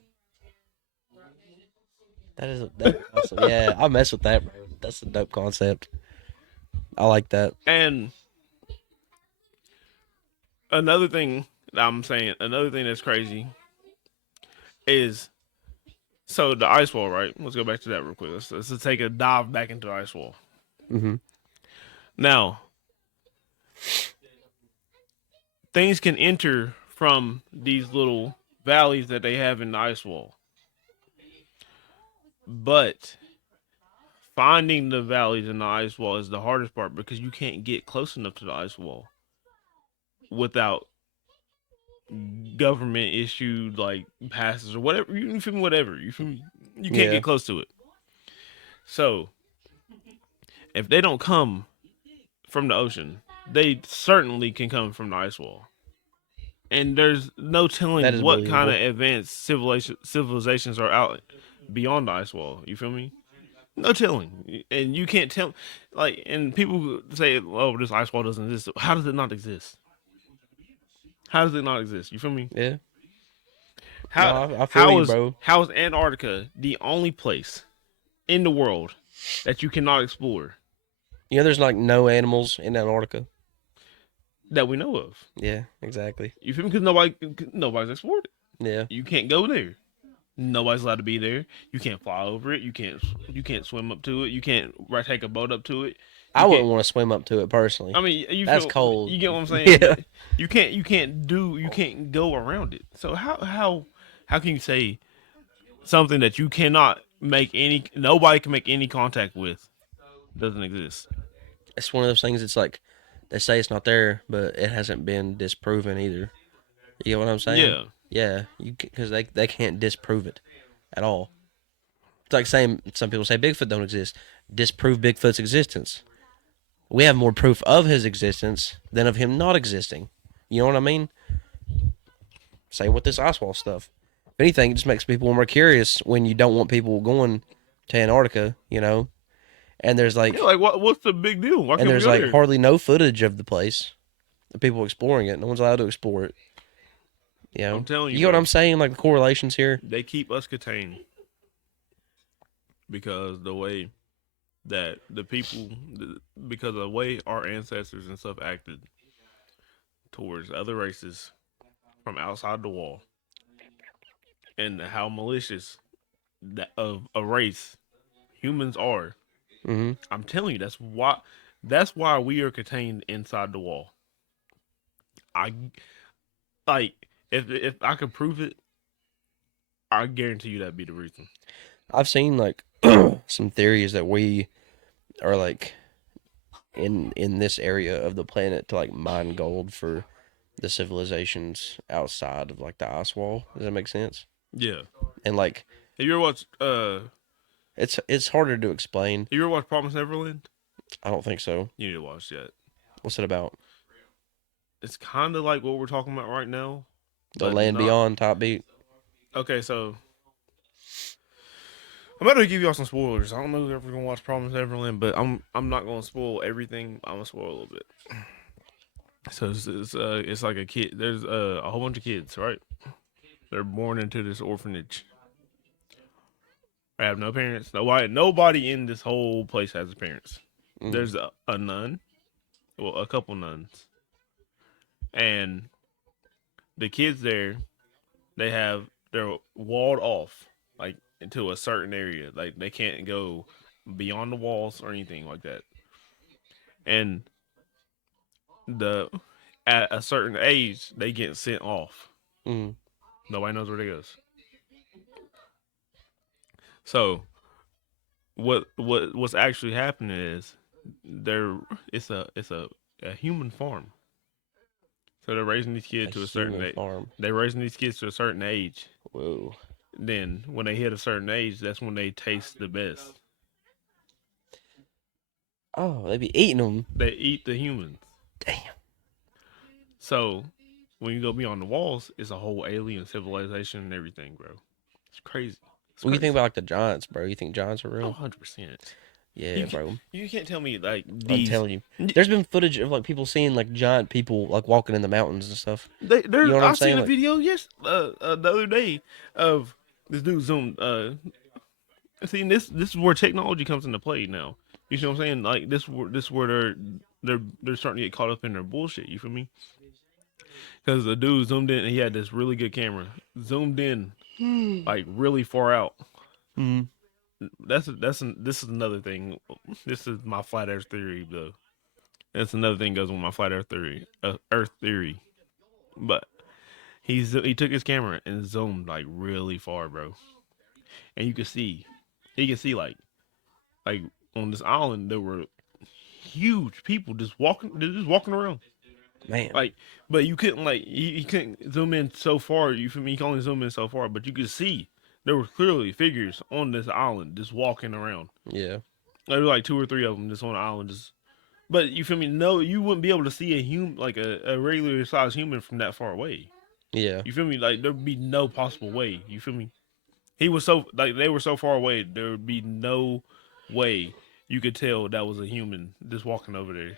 That's awesome. Yeah, I mess with that, bro. That's a dope concept. I like that. And another thing that's crazy is so the ice wall, right? Let's go back to that real quick. Let's take a dive back into the ice wall. Mm-hmm. Now, things can enter from these little valleys that they have in the ice wall. But finding the valleys in the ice wall is the hardest part because you can't get close enough to the ice wall without government issued like passes or whatever. You feel me? Whatever. You feel me? You can't Yeah. get close to it. So if they don't come from the ocean, they certainly can come from the ice wall. And there's no That telling is what kind of believable. advanced civilizations are out beyond the ice wall. You feel me? No telling. And you can't tell, like, and people say, oh, this ice wall doesn't exist. How does it not exist? How does it not exist? You feel me? Yeah. How, No, I feel how you, is, bro. how is Antarctica the only place in the world that you cannot explore You know, there's like no animals in Antarctica. that we know of? Yeah, exactly. You feel me? Because nobody's explored it. Yeah. You can't go there. Nobody's allowed to be there. You can't fly over it. You can't swim up to it. You can't take a boat up to it. I You wouldn't can't. want to swim up to it personally. I mean, That's cold. you get what I'm saying? Yeah. But you can't go around it. So how can you say something that you cannot make nobody can make any contact with doesn't exist? It's one of those things. It's like they say it's not there, but it hasn't been disproven either. You get what I'm saying? Yeah. Yeah, because they can't disprove it at all. It's like saying some people say Bigfoot don't exist. Disprove Bigfoot's existence. We have more proof of his existence than of him not existing. You know what I mean? Same with this ice wall stuff. If anything, it just makes people more curious when you don't want people going to Antarctica, you know? And there's like, Yeah, like what's the big deal? Why and can't we there's go like there? hardly no footage of the place. The people exploring it. No one's allowed to explore it. You know? I'm telling you, You get what bro. I'm saying? Like the correlations here. They keep us contained because the way that because of the way our ancestors and stuff acted towards other races from outside the wall, and how malicious that of a race humans are. Hmm. I'm telling you, that's why we are contained inside the wall. I like if I could prove it, I guarantee you that'd be the reason. I've seen like some theories that we are like in this area of the planet to like mine gold for the civilizations outside of like the ice wall. Does that make sense? Yeah. And like Have you ever watched it's harder to explain. Have you ever watched Promise Neverland? I don't think so. You need to watch that. What's it about? It's kind of like what we're talking about right now. The but Land not- Beyond top beat. Okay, so I'm about to give y'all some spoilers. I don't know if you're gonna watch Promise Neverland, but I'm not gonna spoil everything. I'm gonna spoil a little bit. So it's like a kid. There's a whole bunch of kids, right? They're born into this orphanage. They have no parents. Nobody in this whole place has parents. Mm. There's a nun, well, a couple nuns, and the kids there, they're walled off like into a certain area. Like they can't go beyond the walls or anything like that. And at a certain age, they get sent off. Mm. Nobody knows where they goes. So what's actually happening is it's a human farm. So they're raising these kids to a certain human age. farm. They're raising these kids to a certain age. Whoa. Then when they hit a certain age, that's when they taste the best. Oh, they be eating them. They eat the humans. Damn. So when you go beyond the walls, it's a whole alien civilization and everything, bro. It's crazy. What do you think about like the giants, bro? You think giants are real? 100%. Yeah, you bro. You can't tell me like I'm these. telling you. There's been footage of like people seeing like giant people like walking in the mountains and stuff. They, You know what I'm I seen saying? a Like- video the other day of this dude zoomed. See, this is where technology comes into play now. You see what I'm saying? Like this is where they're starting to get caught up in their bullshit. You feel me? Because the dude zoomed in and he had this really good camera. Zoomed in like really far out. Mm. This is another thing. This is my flat Earth theory, though. That's another thing goes with my flat Earth theory. Earth theory. But he took his camera and zoomed like really far, bro. And he could see like on this island there were huge people just walking around. Man. Like, but you couldn't he couldn't zoom in so far. You feel me? You can only zoom in so far, but you could see there were clearly figures on this island just walking around. Yeah. There were like 2 or 3 of them just on the island. But you feel me? No, you wouldn't be able to see a human like a regular sized human from that far away. Yeah. You feel me? Like there'd be no possible way. You feel me? They were so far away. There would be no way you could tell that was a human just walking over there.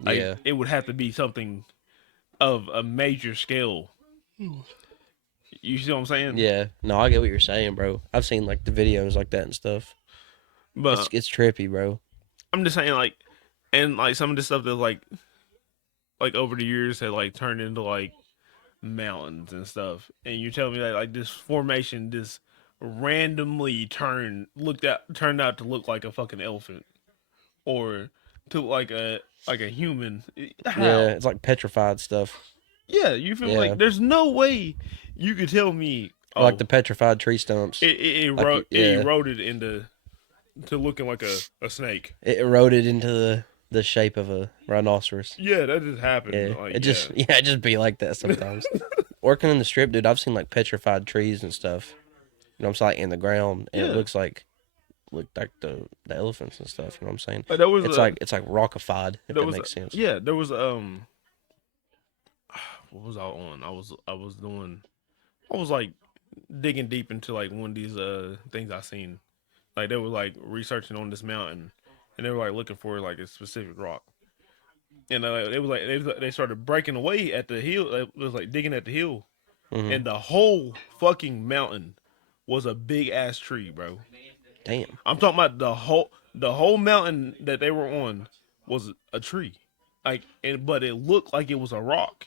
Like, Yeah. it would have to be something of a major scale. You see what I'm saying? Yeah. No, I get what you're saying, bro. I've seen like the videos like that and stuff. But It's trippy, bro. I'm just saying, like, and like some of this stuff that like over the years had like turned into like mountains and stuff. And you tell me that like this formation, this randomly turned out to look like a fucking elephant or to like a human. How? Yeah, it's like petrified stuff. Yeah, you feel me? Yeah. Like there's no way you could tell me. Or Oh, like the petrified tree stumps. it Yeah. eroded into to looking like a snake. It eroded into the shape of a rhinoceros. Yeah, that just happened. Yeah, Like, it just it just be like that sometimes. Working in the strip, dude, I've seen like petrified trees and stuff. You know what I'm saying? Like, in the ground, and Yeah. it looks like the elephants and stuff. You know what I'm saying? That was It's like rockified, if that was makes sense. Yeah, there was what was I on? I was like digging deep into like one of these things I seen. Like they were like researching on this mountain, and they were like looking for like a specific rock. And they started breaking away at the hill. It was like digging at the hill, Mhm. and the whole fucking mountain was a big ass tree, bro. Damn. I'm talking about the whole mountain that they were on was a tree, but it looked like it was a rock.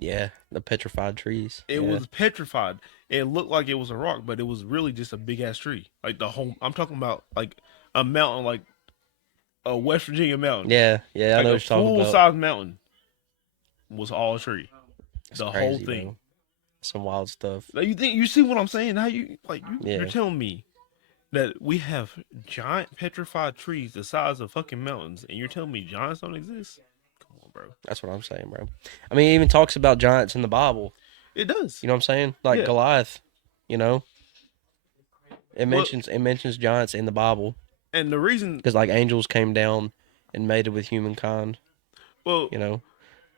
Yeah, the petrified trees. It Yeah. was petrified. It looked like it was a rock, but it was really just a big ass tree. Like the whole. I'm talking about like a mountain, like a West Virginia mountain. Yeah, I Like know a what you're talking full about. size mountain was all a tree. It's The crazy, whole thing. bro. Some wild stuff. Like, you see what I'm saying? Yeah. You're telling me that we have giant petrified trees the size of fucking mountains, and you're telling me giants don't exist? Come on, bro. That's what I'm saying, bro. I mean, it even talks about giants in the Bible. It does. You know what I'm saying? Like Yeah. Goliath. You know, it Well- mentions giants in the Bible And the reason, because like angels came down and mated with humankind. well, You know,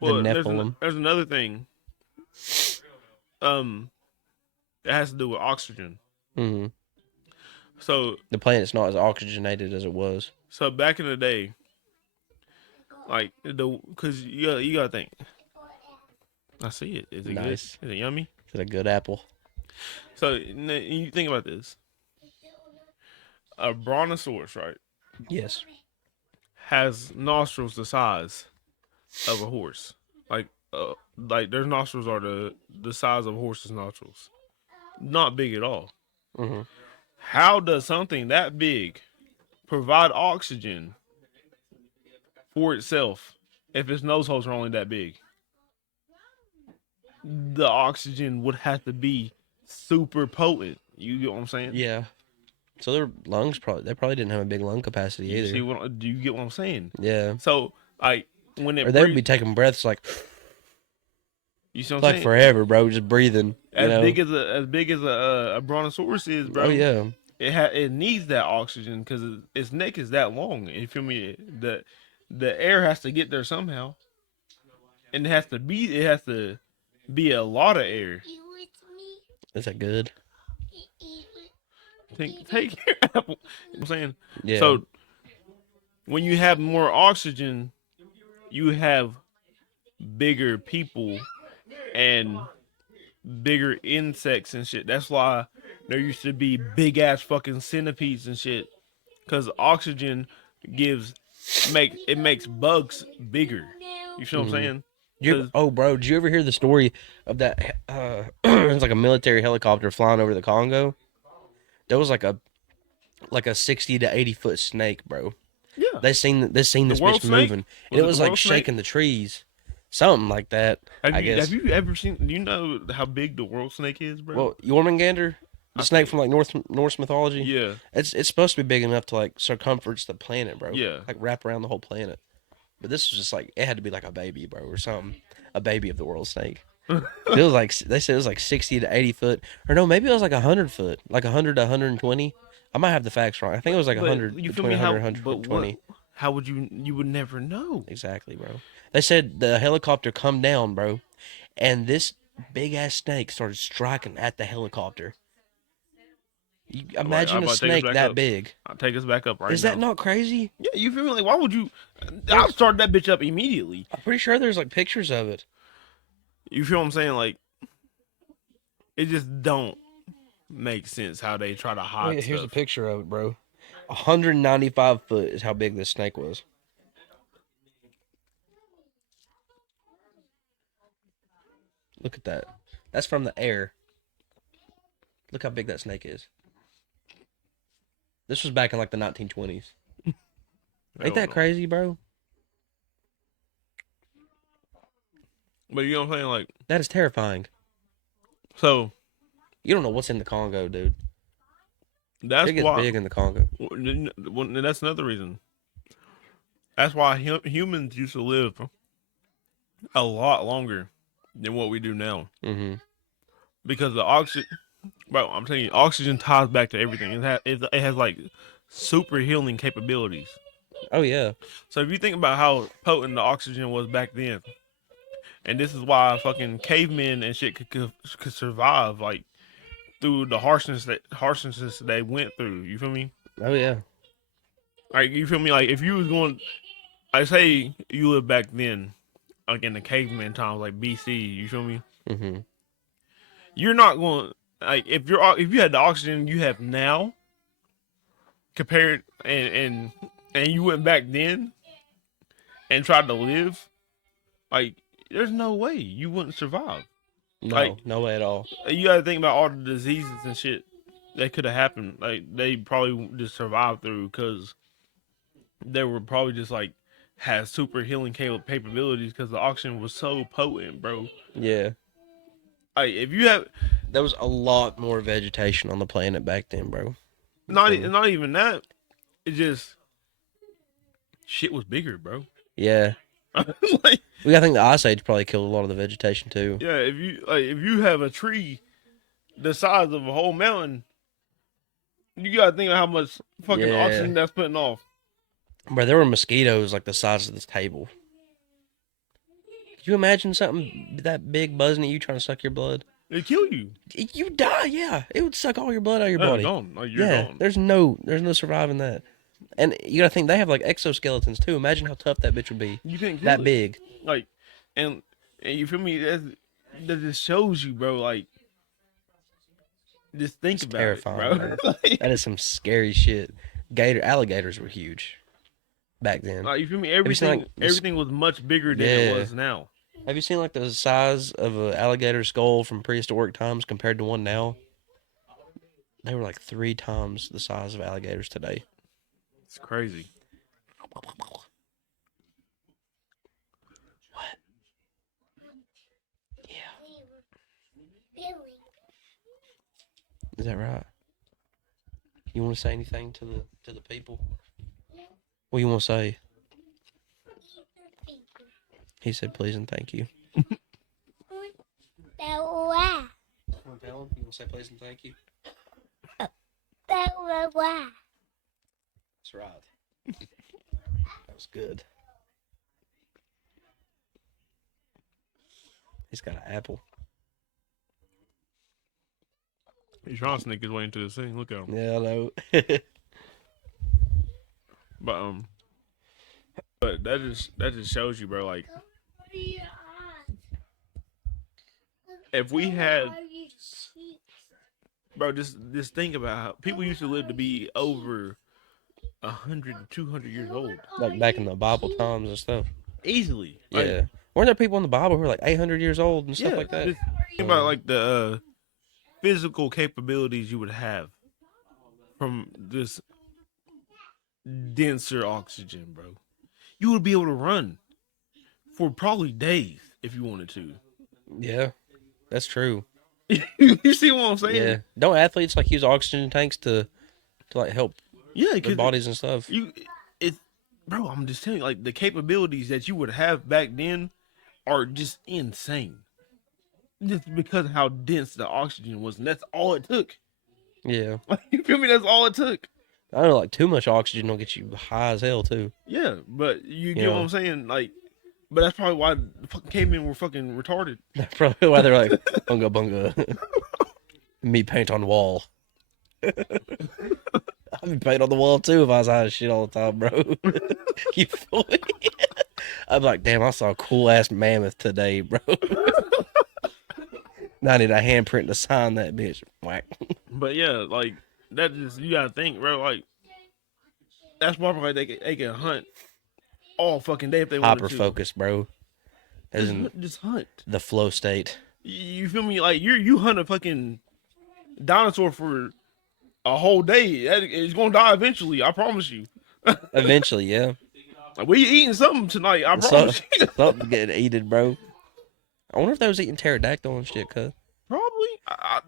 well, the Nephilim. there's another thing. It has to do with oxygen. hmm So The planet's not as oxygenated as it was. back in the day, like because you gotta think. I see it. Is it Nice. good? Is it yummy? It's a good apple. So you think about this. A brontosaurus, right, Yes. has nostrils the size of a horse. Like their nostrils are the size of a horse's nostrils. Not big at all. hmm How does something that big provide oxygen for itself if its nose holes are only that big? The oxygen would have to be super potent. You get what I'm saying? Yeah. So their lungs they probably didn't have a big lung capacity You either. see do you get what I'm saying? Yeah. So like when it Or they would be breathe- taking breaths like you see what I'm like saying? forever, bro, just breathing. You know? As big as a brontosaurus is, bro. Oh yeah. It needs that oxygen because its neck is that long. You feel me? The air has to get there somehow, and it has to be a lot of air. You with me? Is that good? Eat it. Take your apple. You know what I'm saying? Yeah. So when you have more oxygen, you have bigger people and bigger insects and shit. That's why there used to be big ass fucking centipedes and shit. Cause oxygen makes bugs bigger. You feel what I'm saying? Bro, did you ever hear the story of that? It's like a military helicopter flying over the Congo. There was like a 60 to 80 foot snake, bro. Yeah. They seen this world bitch snake? moving, Was and it it was the like world snake? shaking the trees, something like that. I guess. Have you ever seen? Do you know how big the world snake is, bro? Well, Jormungandr, the snake from like Norse mythology. yeah. It's supposed to be big enough to like circumference the planet, bro. Yeah. Like wrap around the whole planet. But this was just like it had to be like a baby, bro, or something. A baby of the world snake. It was like they said it was like 60 to 80 foot, or no, maybe it was like 100 foot, like 100 to 120. I might have the facts wrong. I think it was like But 100, you feel between me? 100 How? and But 120. how would you would never know? Exactly, bro. They said the helicopter come down, bro, and this big ass snake started striking at the helicopter. You imagine I'm a about to take us snake back that up. big. I'll take us back up right Is now. that not crazy? Yeah, you feel me? Like, why would you? I'll start that bitch up immediately. I'm pretty sure there's like pictures of it. You feel what I'm saying? Like, it just don't make sense how they try to hide Here's a stuff. picture of it, bro. 195 foot is how big this snake was. Look at that. That's from the air. Look how big that snake is. This was back in like the 1920s. Ain't Hell that no. crazy, bro? But you know what I'm saying? Like, That is terrifying. so You don't know what's in the Congo, dude. that's It gets why. big in the Congo. Well, that's another reason. That's why humans used to live a lot longer than what we do now. Mm-hmm. Because the oxygen, bro, I'm telling you, oxygen ties back to everything. It has like super healing capabilities. Oh yeah. So if you think about how potent the oxygen was back then, and this is why fucking cavemen and shit could survive like through the harshness they went through. You feel me? Oh yeah. Like you feel me? Like if you was going, I say you live back then, like in the caveman times, like BC. You feel me? Mm-hmm. You're not going like if you had the oxygen you have now compared and you went back then and tried to live, like there's no way you wouldn't survive. No, Like no way at all. you got to think about all the diseases and shit that could have happened. Like they probably just survived through because they were probably just like had super healing capabilities because the oxygen was so potent, bro. Yeah. Like if you have There was a lot more vegetation on the planet back then, bro. not Mhm. not even that, it just shit was bigger, bro. Yeah. Like, We gotta think the Ice Age probably killed a lot of the vegetation too. yeah, if you have a tree the size of a whole mountain, you gotta think of how much fucking Yeah. oxygen that's putting off. Bro, there were mosquitoes like the size of this table. Could you imagine something that big buzzing at you trying to suck your blood? It kill you. You die, yeah. It would suck all your blood out of your Yeah, body. gone. Like, you're Yeah, gone. there's no surviving that. And you gotta think they have like exoskeletons too. Imagine how tough that bitch would be. You can't kill That it. big. Like, and you feel me? That just shows you, bro. Like, just think It's about terrifying, it, bro. Like, That is some scary shit. Alligators were huge back then. you feel me? you seen, Everything, like, the everything was much bigger than Yeah. it was now. Have you seen like the size of an alligator skull from prehistoric times compared to one now? They were like 3 times the size of alligators today. It's crazy. What? Yeah, Billy. is that right? You want to say anything to the people? What do you want to say? He said please and thank you. That why. You want to say please and thank you? That why. That's right. That was good. He's got an apple. He's trying to sneak his way into the scene. Look at him. Yeah, I know. But that just shows you, bro. Like, if we had, bro, just think about how people used to live to be over 100 to 200 years old Like back in the Bible times and stuff. easily. Like, Yeah. Weren't there people in the Bible who were like 800 years old and stuff like that? just think about like the physical capabilities you would have from this denser oxygen, bro. You would be able to run for probably days if you wanted to. Yeah, that's true. You see what I'm saying? Yeah. Don't athletes like use oxygen tanks to like help Yeah, their because bodies and stuff? bro, I'm just telling you, like the capabilities that you would have back then are just insane. Just because of how dense the oxygen was, and that's all it took. Yeah. Like, you feel me? That's all it took. I know like too much oxygen will get you high as hell too. Yeah, but you get Yeah. what I'm saying? Like, but that's probably why the fucking cavemen were fucking retarded. That's probably why they're like bunga bunga. Me paint on the wall. I'd be paint on the wall too if I was high as shit all the time, bro. You feel me? I'd be like, damn, I saw a cool ass mammoth today, bro. Now I need a handprint to sign that bitch. Whack. But yeah, like that just you gotta think, bro. Like that's why like they can hunt all fucking day if they want Hyper to. focus, bro. As in Just hunt. the flow state. You feel me? Like you hunt a fucking dinosaur for a whole day. It's gonna die eventually. I promise you. Eventually, yeah. Like, we eating something tonight. I So, promise you. something's getting eaten, bro. I wonder if they was eating pterodactyl and shit, cuz. Probably.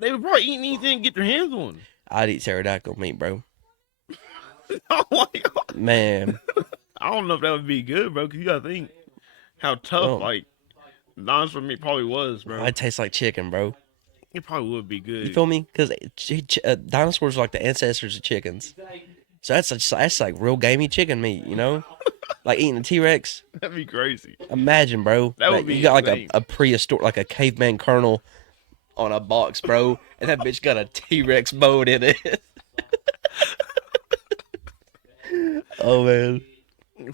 They would probably eat anything to get their hands on. I'd eat pterodactyl meat, bro. Oh my God. Man. I don't know if that would be good, bro. Cause you gotta think how tough Well, like dinosaur meat probably was, bro. it tastes like chicken, bro. It probably would be good. You feel me? Because dinosaurs are like the ancestors of chickens. So that's like real gamey chicken meat, you know? Like eating a T-Rex. That'd be crazy. Imagine, bro. That would be you got like insane. a prehistoric, like a caveman kernel on a box, bro, and that bitch got a T-Rex bone in it. Oh man.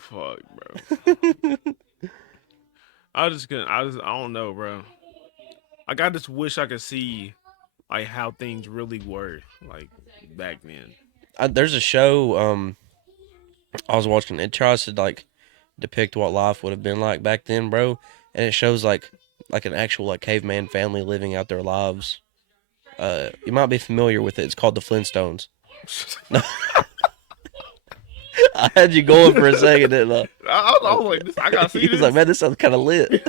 Fuck, bro. I don't know, bro. Like, I just wish I could see like how things really were like back then. There's a show I was watching. It tries to like depict what life would have been like back then, bro, and it shows like an actual like caveman family living out their lives. You might be familiar with it. It's called the Flintstones. I had you going for a second, didn't I? I was like, I gotta see He this. was like, man, this sounds kind of lit.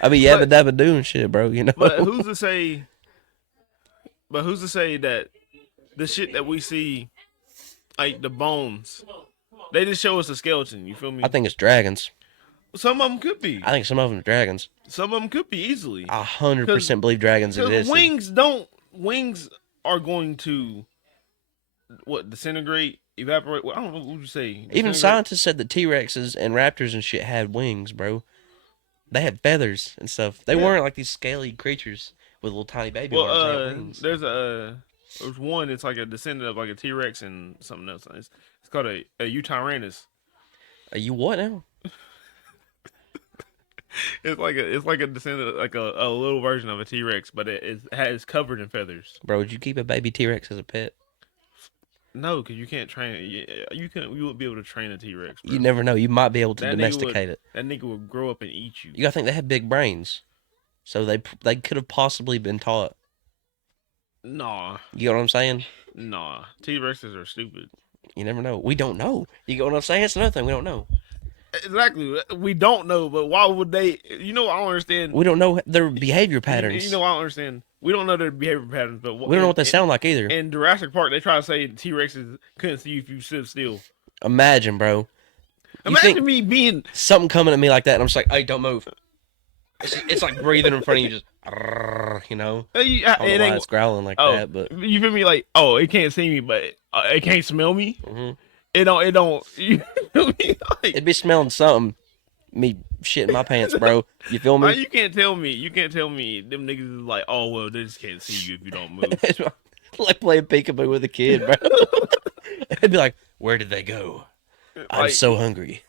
I mean, yabba dabba doing shit, bro. You know. But who's to say? But who's to say that the shit that we see, like the bones, they just show us a skeleton? You feel me? I think it's dragons. Some of them could be. I think some of them are dragons. Some of them could be easily. 100% believe dragons Because exist. wings are going to disintegrate, evaporate. I don't know what would you say. Even Disintegrate? scientists said that T-Rexes and raptors and shit had wings, bro. They had feathers and stuff. They weren't like these scaly creatures with little tiny baby arms. They had wings. There's one. It's like a descendant of like a T-Rex and something else. It's called a Utyrannus. Are you what now? It's like a descendant, like a little version of a T-Rex, but it's covered in feathers. Bro, would you keep a baby T-Rex as a pet? No, because you can't train it. You wouldn't be able to train a T-Rex. Bro. You never know. You might be able to That nigga domesticate it. That nigga would grow up and eat you. You gotta think they had big brains, so they could have possibly been taught. Nah, You know what I'm saying? nah. T-Rexes are stupid. You never know. We don't know. You get what I'm saying? It's another thing we don't know. Exactly. We don't know, but why would they? You know, I don't understand. We don't know their behavior patterns. You know, I don't understand. We don't know their behavior patterns, but We don't know what they sound like either. In Jurassic Park, they try to say T-Rexes couldn't see you if you stood still. Imagine, bro. You Imagine think me being something coming at me like that, and I'm just like, "Hey, don't move." It's like breathing in front of you, just you know. I don't know why it's growling like that, but you feel me? Like, oh, it can't see me, but it can't smell me. mhm. It don't. You feel me? Like, It'd be smelling something. Me shitting my pants, bro. You feel me? you can't tell me. You can't tell me. Them niggas is like, oh well, they just can't see you if you don't move. It's like playing peekaboo with a kid, bro. It'd be like, where did they go? I'm Like, so hungry.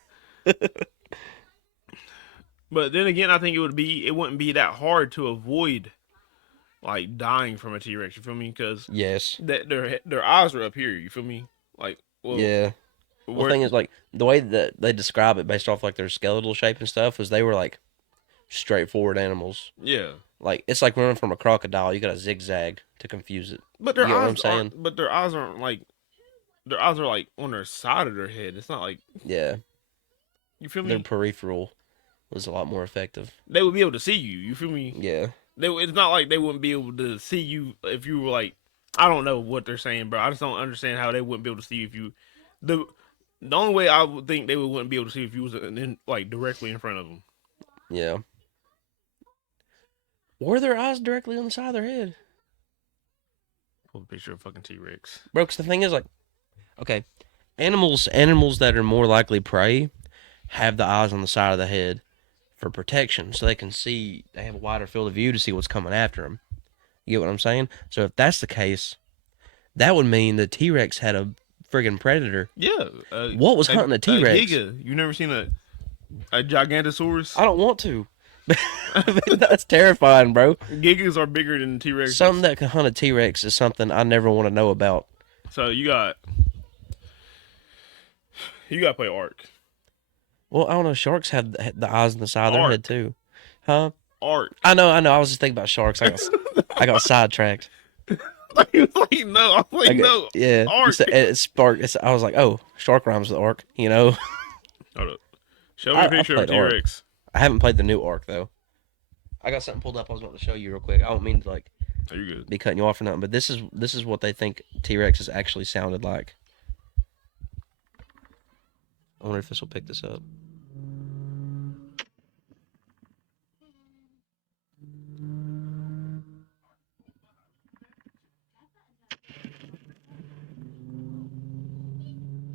But then again, I think it wouldn't be that hard to avoid like dying from a T-Rex. You feel me? Because Yes. their eyes are up here. You feel me? Like, well, Yeah. The thing is, like, the way that they describe it based off like their skeletal shape and stuff was they were like straightforward animals. yeah. Like it's like running from a crocodile. You got to zigzag to confuse it. But their You know what I'm eyes saying? aren't. But their eyes aren't like. Their eyes are like on their side of their head. It's not like, Yeah. you feel Their me. peripheral was a lot more effective. They would be able to see you. You feel me? Yeah. It's not like they wouldn't be able to see you if you were like. I don't know what they're saying, bro. I just don't understand how they wouldn't be able to see if you. The only way I would think they wouldn't be able to see if you was like directly in front of them. Yeah. Were their eyes directly on the side of their head? Pull a picture of fucking T-Rex. Bro, 'cause the thing is, like, okay, animals that are more likely prey have the eyes on the side of the head for protection, so they can see. They have a wider field of view to see what's coming after them. You get what I'm saying? So if that's the case, that would mean the T-Rex had a friggin' predator. Yeah. What was hunting a T-Rex? Giga. You never seen a Gigantosaurus? I don't want to. I mean, that's terrifying, bro. Gigas are bigger than T-Rex. Something that can hunt a T-Rex is something I never want to know about. So you got to play Ark. Well, I don't know. Sharks have the eyes on the side of their Ark. head too, huh? Ark. I know. I was just thinking about sharks. I got sidetracked. He was like, no. I was like, no. Yeah. You Ark. said it's spark. I was like, oh, shark rhymes with arc. You know. Hold up. Show me a I picture of played Ark. T-Rex. I haven't played the new arc though. I got something pulled up. I was about to show you real quick. I don't mean to like Are you good? be cutting you off or nothing, but this is what they think T-Rexes actually sounded like. I wonder if this will pick this up.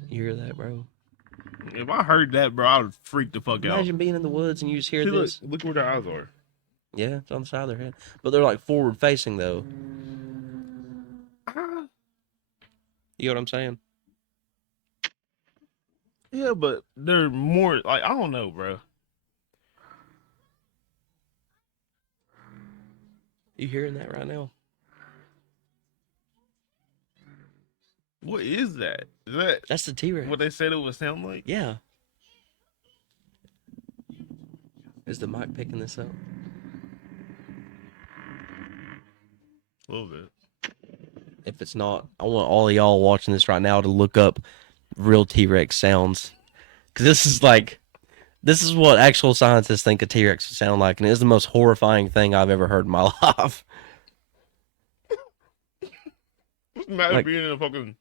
You hear that, bro? If I heard that, bro, I would freak the fuck out. Imagine being in the woods and you just hear See, this. look where their eyes are. Yeah, it's on the side of their head. But they're like forward facing though. You know what I'm saying? Yeah, but they're more like, I don't know, bro. You hearing that right now? What is that? Is that That's the T-Rex. what they said it would sound like? Yeah. Is the mic picking this up? A little bit. If it's not, I want all of y'all watching this right now to look up real T-Rex sounds. Because this is what actual scientists think a T-Rex would sound like. And it is the most horrifying thing I've ever heard in my life. Imagine Like- being in a fucking.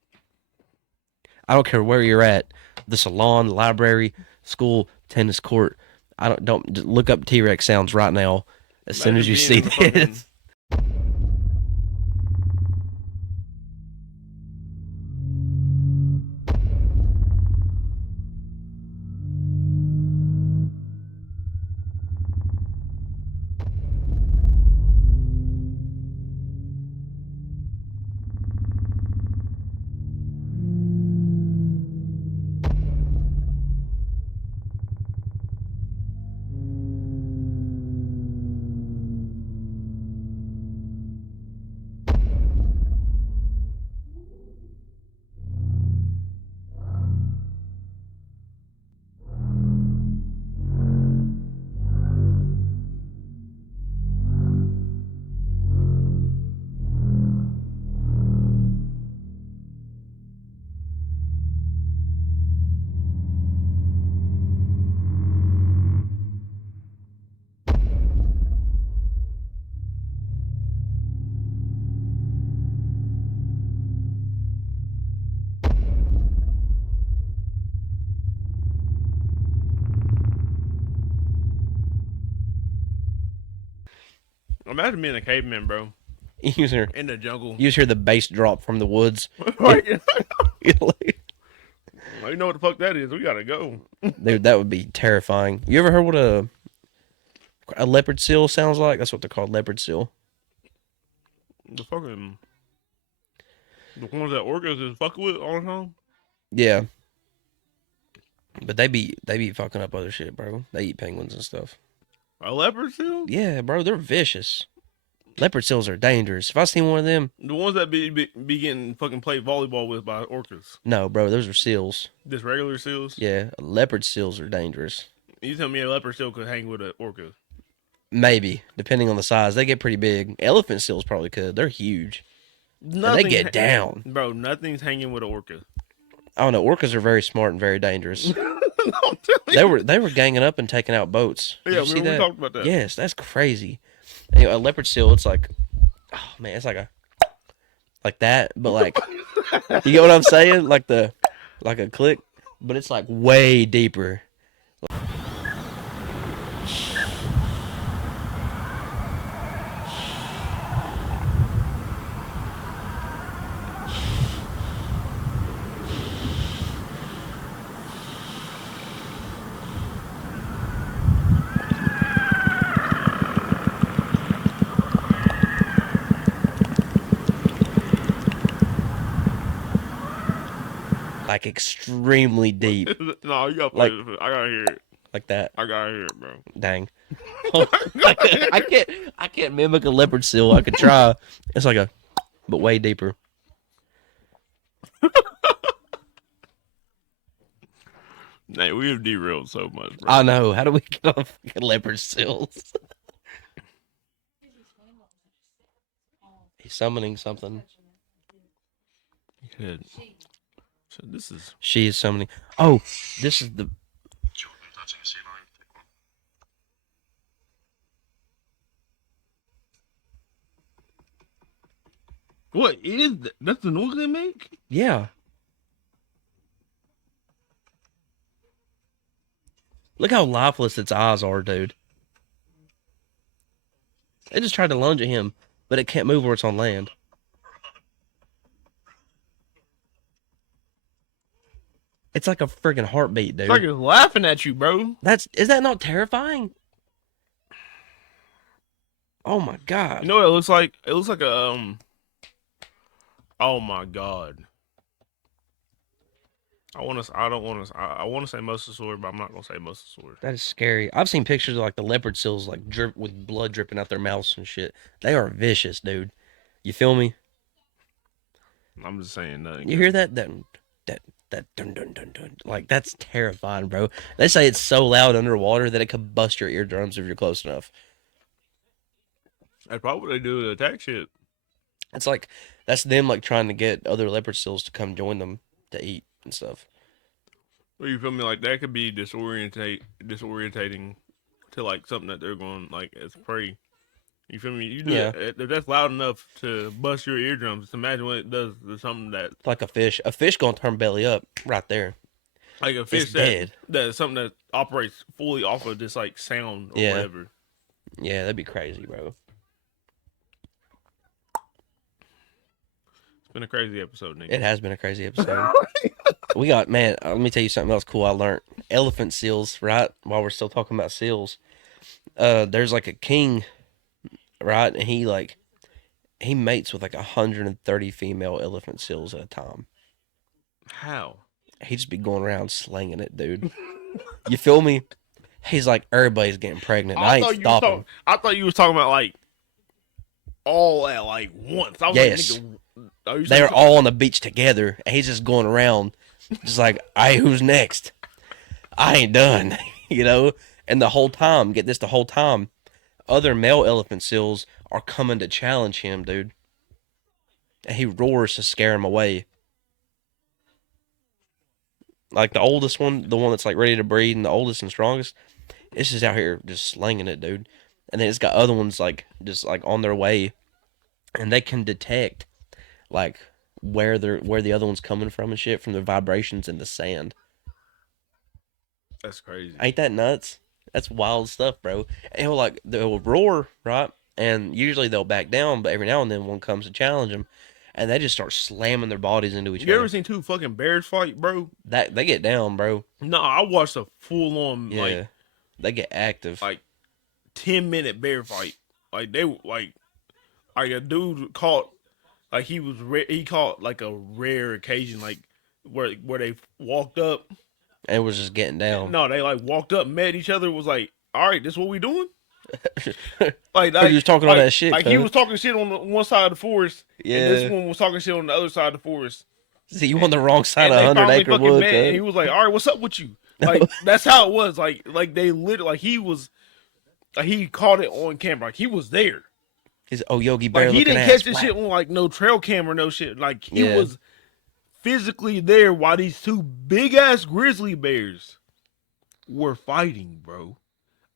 I don't care where you're at. The salon, the library, school, tennis court. Don't just look up T-Rex sounds right now. As soon as Imagine you see being in a fucking- this. Imagine being a caveman, bro, You just hear, in the jungle. you just hear the bass drop from the woods. Like, Dude, you know what the fuck that is? We gotta go. that would be terrifying. You ever heard what a leopard seal sounds like? That's what they're called, leopard seal. The fucking the ones that orcas is fucking with all the time. Yeah. But they be fucking up other shit, bro. They eat penguins and stuff. A leopard seal? Yeah, bro, they're vicious. Leopard seals are dangerous. If I seen one of them, The ones that be getting fucking played volleyball with by orcas. no, bro, those are seals. Just regular seals. Yeah, leopard seals are dangerous. You tell me a leopard seal could hang with an orca? Maybe, depending on the size. They get pretty big. Elephant seals probably could. They're huge. And they get down. Bro, nothing's hanging with an orca. I don't know. Orcas are very smart and very dangerous. I'm telling you. They were ganging up and taking out boats. Did Yeah, you see we that? talked about that. Yes, that's crazy. Anyway, a leopard seal, it's like, oh man, it's like that, but like, you get what I'm saying? Like a click, but it's like way deeper. Like extremely deep, No, you gotta play Like- this. I gotta hear it. like that. I gotta hear it, bro. Dang. I can't mimic a leopard seal. I could try. It's like but way deeper. Hey, we have derailed so much, bro. I know. How do we get off leopard seals? He's summoning something. Good. So this is She is summoning. Oh, this is the. what is that? That's the noise they make. Yeah. Look how lifeless its eyes are, dude. It just tried to lunge at him, but it can't move where it's on land. It's like a freaking heartbeat, dude. It's like it's laughing at you, bro. Is that not terrifying? Oh my god. You know what it looks like? It looks like a Oh my god. I want to say mosasaur, but I'm not gonna say mosasaur. That is scary. I've seen pictures of like the leopard seals like drip with blood dripping out their mouths and shit. They are vicious, dude. You feel me? I'm just saying nothing. You hear that? That dun dun dun dun. Like that's terrifying, bro. They say it's so loud underwater that it could bust your eardrums if you're close enough. That's probably what they do to attack shit. It's like that's them like trying to get other leopard seals to come join them to eat and stuff. Well, you feel me? Like that could be disorientating to like something that they're going like as prey. You feel me? You do Yeah. that, if that's loud enough to bust your eardrums. Just imagine what it does to something that It's like a fish. A fish gonna turn belly up right there. like a fish dead. that's something that operates fully off of just like sound or Yeah. whatever. Yeah, that'd be crazy, bro. It's been a crazy episode, nigga. It has been a crazy episode. We got, man, let me tell you something else cool I learned. Elephant seals, right? While we're still talking about seals. There's like a king, right? And he mates with like 130 female elephant seals at a time. How? He just be going around slinging it, dude. You feel me? He's like, everybody's getting pregnant. I ain't stopping. I thought you was talking about like all at like once. I was Yes. like, nigga, are you They're saying all on the beach together, and he's just going around, just like, "Hey, who's next? I ain't done," you know. And the whole time, get this, the whole time, other male elephant seals are coming to challenge him, dude. And he roars to scare him away. Like the oldest one, the one that's like ready to breed, and the oldest and strongest, it's just out here just slinging it, dude. And then it's got other ones like just like on their way, and they can detect like where the other one's coming from and shit from the vibrations in the sand. That's crazy. Ain't that nuts? That's wild stuff, bro. And they'll roar, right? And usually they'll back down, but every now and then one comes to challenge them, and they just start slamming their bodies into each You other. ever seen two fucking bears fight, bro? That they get down, bro. No, I watched a full on Yeah, they get active. like 10-minute bear fight. Like they like a dude caught like he caught like a rare occasion like where they walked up. And was just getting down. No, they like walked up, met each other, was like, "All right, this is what we doing." Like he was talking all that shit. Like he was talking shit on the one side of the forest, Yeah. and this one was talking shit on the other side of the forest. See, you on the wrong side And of they 100 finally acre fucking wood, met, and he cuz. was like, "All right, what's up with you?" Like that's how it was. Like they literally like he caught it on camera. Like he was there. He's Yogi Bear Like he looking didn't ass. catch this Whack. shit on like no trail camera, no shit. Like he Yeah. was physically there while these two big ass grizzly bears were fighting, bro.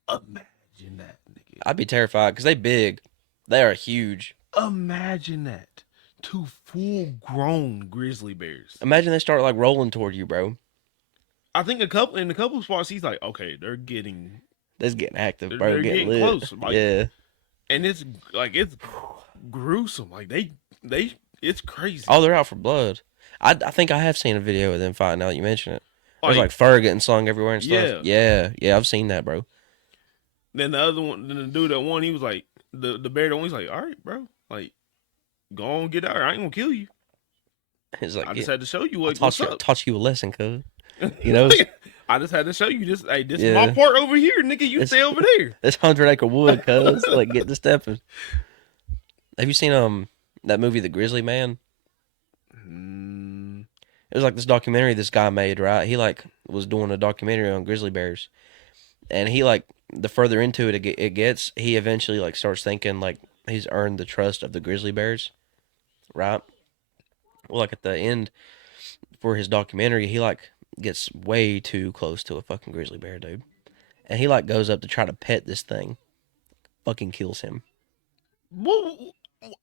Imagine that, nigga. I'd be terrified because they big. They are huge. Imagine that. Two full grown grizzly bears. Imagine they start like rolling toward you, bro. I think in a couple spots he's like, okay, they're getting That's getting active, They're- bro. they're Getting getting lit. close, like- yeah. and it's gruesome. Like they it's crazy. Oh, they're out for blood. I think I have seen a video of them fighting now that you mention it. There's like fur getting slung everywhere and stuff. Yeah, I've seen that, bro. Then the other one, then the dude that won, he was like, the bear that won, he's like, all right, bro, like, go on, get out. I ain't gonna kill you. He's like, I just yeah, had to show you I what's up. taught you a lesson, cuz. You know, I just had to show you this. Hey, this is Yeah. my part over here, nigga. You It's- stay over there. this 100 acre wood, cuz. Like, get to stepping. Have you seen that movie, The Grizzly Man? It was like this documentary this guy made, right? He like was doing a documentary on grizzly bears, and he like the further into it gets, he eventually like starts thinking like he's earned the trust of the grizzly bears, right? like at the end for his documentary, he like gets way too close to a fucking grizzly bear, dude. And he like goes up to try to pet this thing, fucking kills him. Well,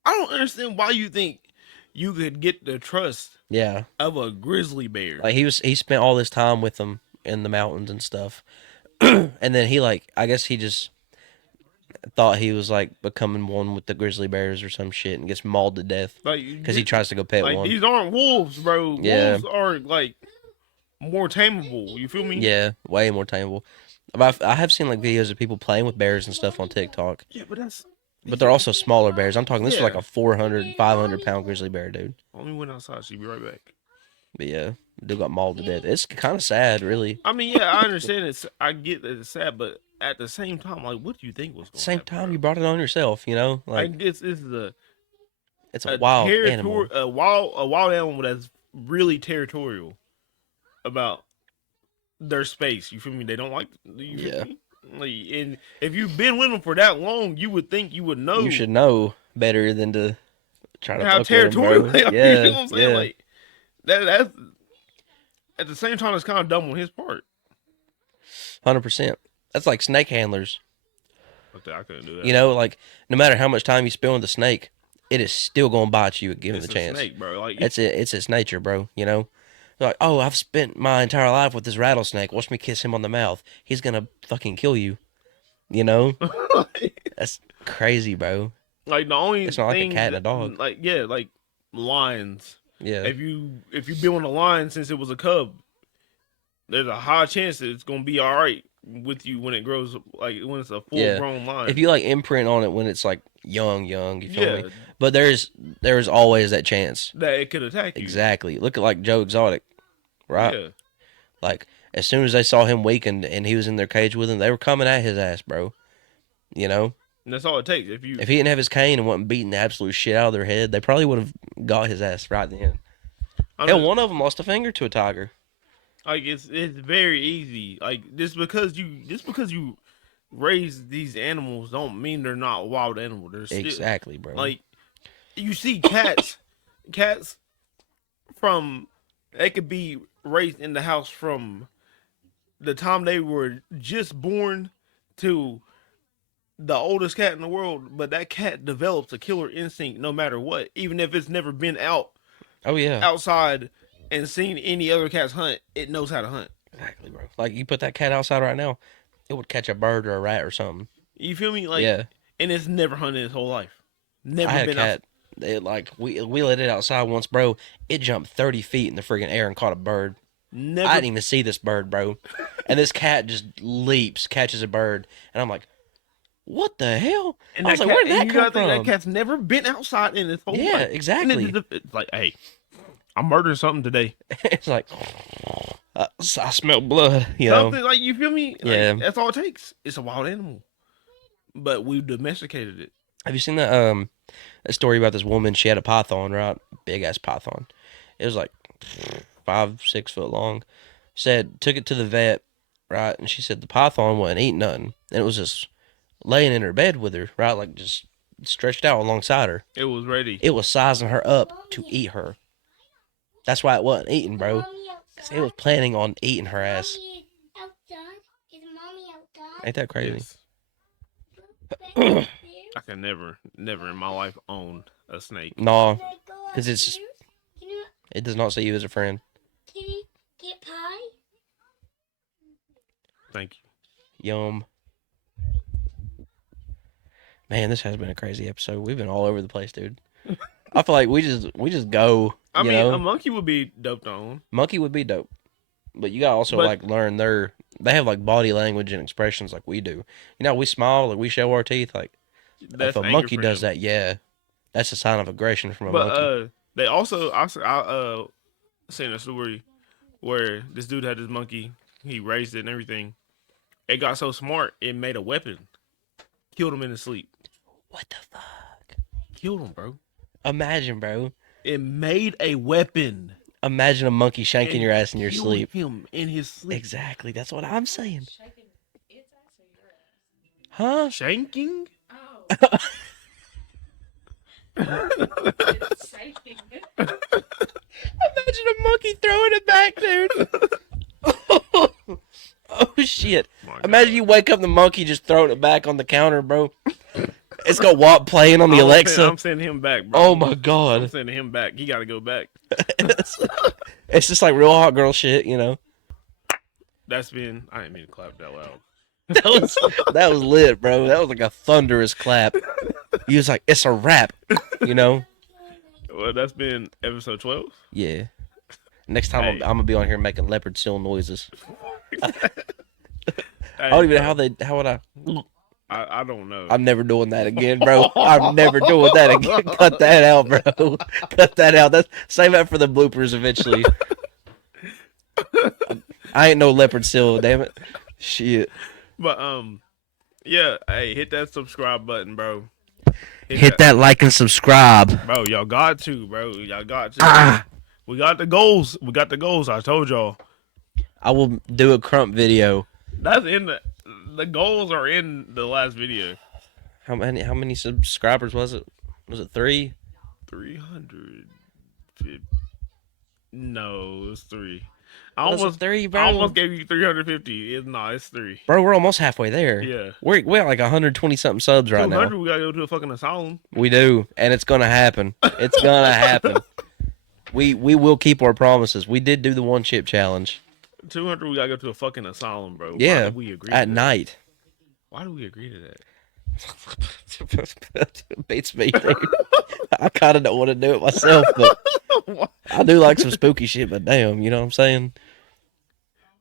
I don't understand why you think you could get the trust Yeah, of a grizzly bear. like he spent all this time with them in the mountains and stuff, and then he like I guess he just thought he was like becoming one with the grizzly bears or some shit and gets mauled to death Like because he tries to go pet like one. these aren't wolves, bro. Yeah. Wolves are like more tameable. You feel me? Yeah, way more tameable. But I have seen like videos of people playing with bears and stuff on TikTok, Yeah, but that's. but they're also smaller bears. I'm talking this is Yeah. like a 400, 500 pound grizzly bear, dude. Only went outside. She'll be right back. But yeah, dude got mauled to death. It's kind of sad, really. I mean, yeah, I understand it's. I get that it's sad, but at the same time, like, what do you think was At going the same happen, time, bro? you brought it on yourself, you know. Like Like this is a it's a wild territory, animal. a wild animal that's really territorial about their space. You feel me? They don't like. You feel Yeah. me? Like, and if you've been with them for that long, you would think you would know. You should know better than to try to how fuck with 'em, territorial bro. they are. Yeah, You know what I'm saying? yeah. Like that's at the same time, it's kind of dumb on his part. 100%. That's like snake handlers. Okay, I couldn't do that. You know, like no matter how much time you spend with the snake, it is still gonna bite you given it's the a chance. snake, bro. Like It's its nature, bro. You know, like oh, I've spent my entire life with this rattlesnake. Watch me kiss him on the mouth. He's gonna fucking kill you. You know, that's crazy, bro. like the only It's not like a thing cat and a that- dog. Like yeah, like lions. Yeah, If you've been with a lion since it was a cub, there's a high chance that it's gonna be all right with you when it grows, like when it's a full Yeah. grown lion. if you like imprint on it when it's like young, you feel yeah, me? But there's always that chance. that it could attack you. Exactly. Look at like Joe Exotic, right? Yeah. Like as soon as they saw him weakened and he was in their cage with them, they were coming at his ass, bro. You know, And that's all it takes. If you if he didn't have his cane and wasn't beating the absolute shit out of their head, they probably would have got his ass right then. I Hell, mean, one of them lost a finger to a tiger. like it's very easy. Like just because you raise these animals don't mean they're not wild animals. They're still, Exactly, bro. like you see cats from they could be raised in the house from the time they were just born to the oldest cat in the world, but that cat develops a killer instinct no matter what, even if it's never been oh yeah, outside and seen any other cats hunt. It knows how to hunt. exactly, bro. Like you put that cat outside right now, it would catch a bird or a rat or something. You feel me? Like Yeah, and it's never hunted its whole life. Never I had a been cat. It, like we let it outside once, bro. It jumped 30 feet in the friggin' air and caught a bird. Never I didn't even see this bird, bro. And this cat just leaps, catches a bird, and I'm like, "What the hell?" and I was that like, "Where cat, did and that you come gotta think from?" that cat's never been outside in its whole Yeah, life. exactly. And it's like, hey, I'm murdering something today. It's like I smell blood, you know. Something like you feel me? Like, Yeah. that's all it takes. It's a wild animal, but we've domesticated it. Have you seen that a story about this woman? She had a python, right? Big ass python. It was like 5, 6 foot long. Said took it to the vet, right? And she said the python wasn't eating nothing, and it was just laying in her bed with her, right? Like just stretched out alongside her. It was ready. It was sizing her up to eat her. That's why it wasn't eating, bro. Mommy 'Cause it was planning on eating her ass. Mommy outside. Is mommy outside? Ain't that crazy? Yes. Back there? I can never in my life own a snake. No, Can I go 'cause it's- upstairs? Can you, it does not see you as a friend. can you get pie? Thank you. Yum. Man, this has been a crazy episode. We've been all over the place, dude. I feel like we just go. I you mean, know? a monkey would be dope to own. Monkey would be dope, but you gotta also But- like learn their. They have like body language and expressions like we do. You know, we smile, like we show our teeth. Like That's if a anger monkey for does him. that, yeah, that's a sign of aggression from a But monkey. they also I seen a story where this dude had this monkey. He raised it and everything. It got so smart it made a weapon. Killed him in his sleep. What the fuck? Killed him, bro. Imagine, bro. It made a weapon. Imagine a monkey shanking and your ass in your killed sleep. Him in his sleep. Exactly. That's what I'm saying. Shaking its ass or your ass? Huh? Shanking? Oh. It's shaking. Imagine a monkey throwing it back, dude. Oh shit! My Imagine God. you wake up and the monkey just throwing it back on the counter, bro. It's got WAP playing on the Alexa. I'm sending him back, bro. Oh my I'm god! sending him back. He got to go back. It's just like real hot girl shit, you know. That's been. I didn't mean to clap that loud. That was lit, bro. That was like a thunderous clap. He was like, "It's a wrap," you know. Well, that's been episode 12. Yeah. Next time Hey. I'm gonna be on here making leopard seal noises. Hey, I don't even know bro, how would I. I don't know. I'm never doing that again, bro. I'm never doing that again. Cut that out, bro. Cut that out. Save that for the bloopers eventually. I ain't no leopard seal, damn it. Shit. But yeah. Hey, hit that subscribe button, bro. Hit that like and subscribe. bro. Y'all got to, bro. Y'all got to. Ah. We got the goals. We got the goals. I told y'all. I will do a crump video. That's in the goals are in the last video. How many subscribers was it? Was it 3? 300. No, it was 3. I Was it almost 3, bro? I almost gave you 350. It's 3. Bro, we're almost halfway there. Yeah. We're at like 120 something subs right 200. now. We gotta go to a fucking asylum. We do, and it's gonna happen. It's gonna happen. We will keep our promises. We did do the one chip challenge. 200. We gotta go to a fucking asylum, bro. Why Yeah, did we agree at to that? night. Why do we agree to that? Beats me, dude. I kind of don't want to do it myself, but I do like some spooky shit. But damn, you know what I'm saying?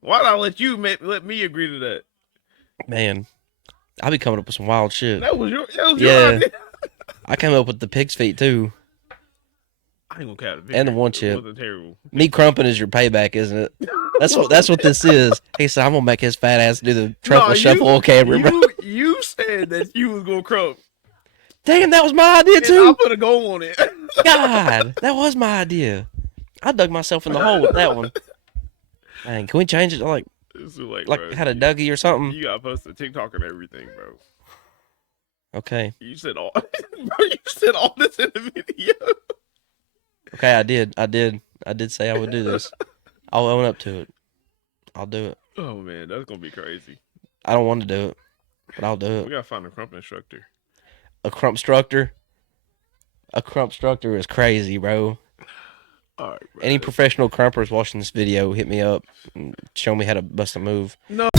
Why did I let you let me agree to that? Man, I be coming up with some wild shit. That was your Yeah. idea. I came up with the pig's feet too. I ain't gonna count it. And the one chip. It wasn't terrible. Me crumping is your payback, isn't it? That's what this is. He said, "I'm gonna make his fat ass do the truffle No, shuffle on camera." Bro. You said that you was gonna crump. Damn, that was my idea And I too. put a goal on it. God, that was my idea. I dug myself in the hole with that one. Man, can we change it to like It's too late, like bro. had a Dougie or something? You gotta post a TikTok and everything, bro. Okay, You said all, bro. You said all this in the video. okay, I did say I would do this. I'll own up to it. I'll do it. Oh man, that's gonna be crazy. I don't want to do it, but I'll do We it. gotta find a crump instructor. A crump structor. A crump structor is crazy, bro. All right, bro. Any professional crumpers watching this video, hit me up and show me how to bust a move. No.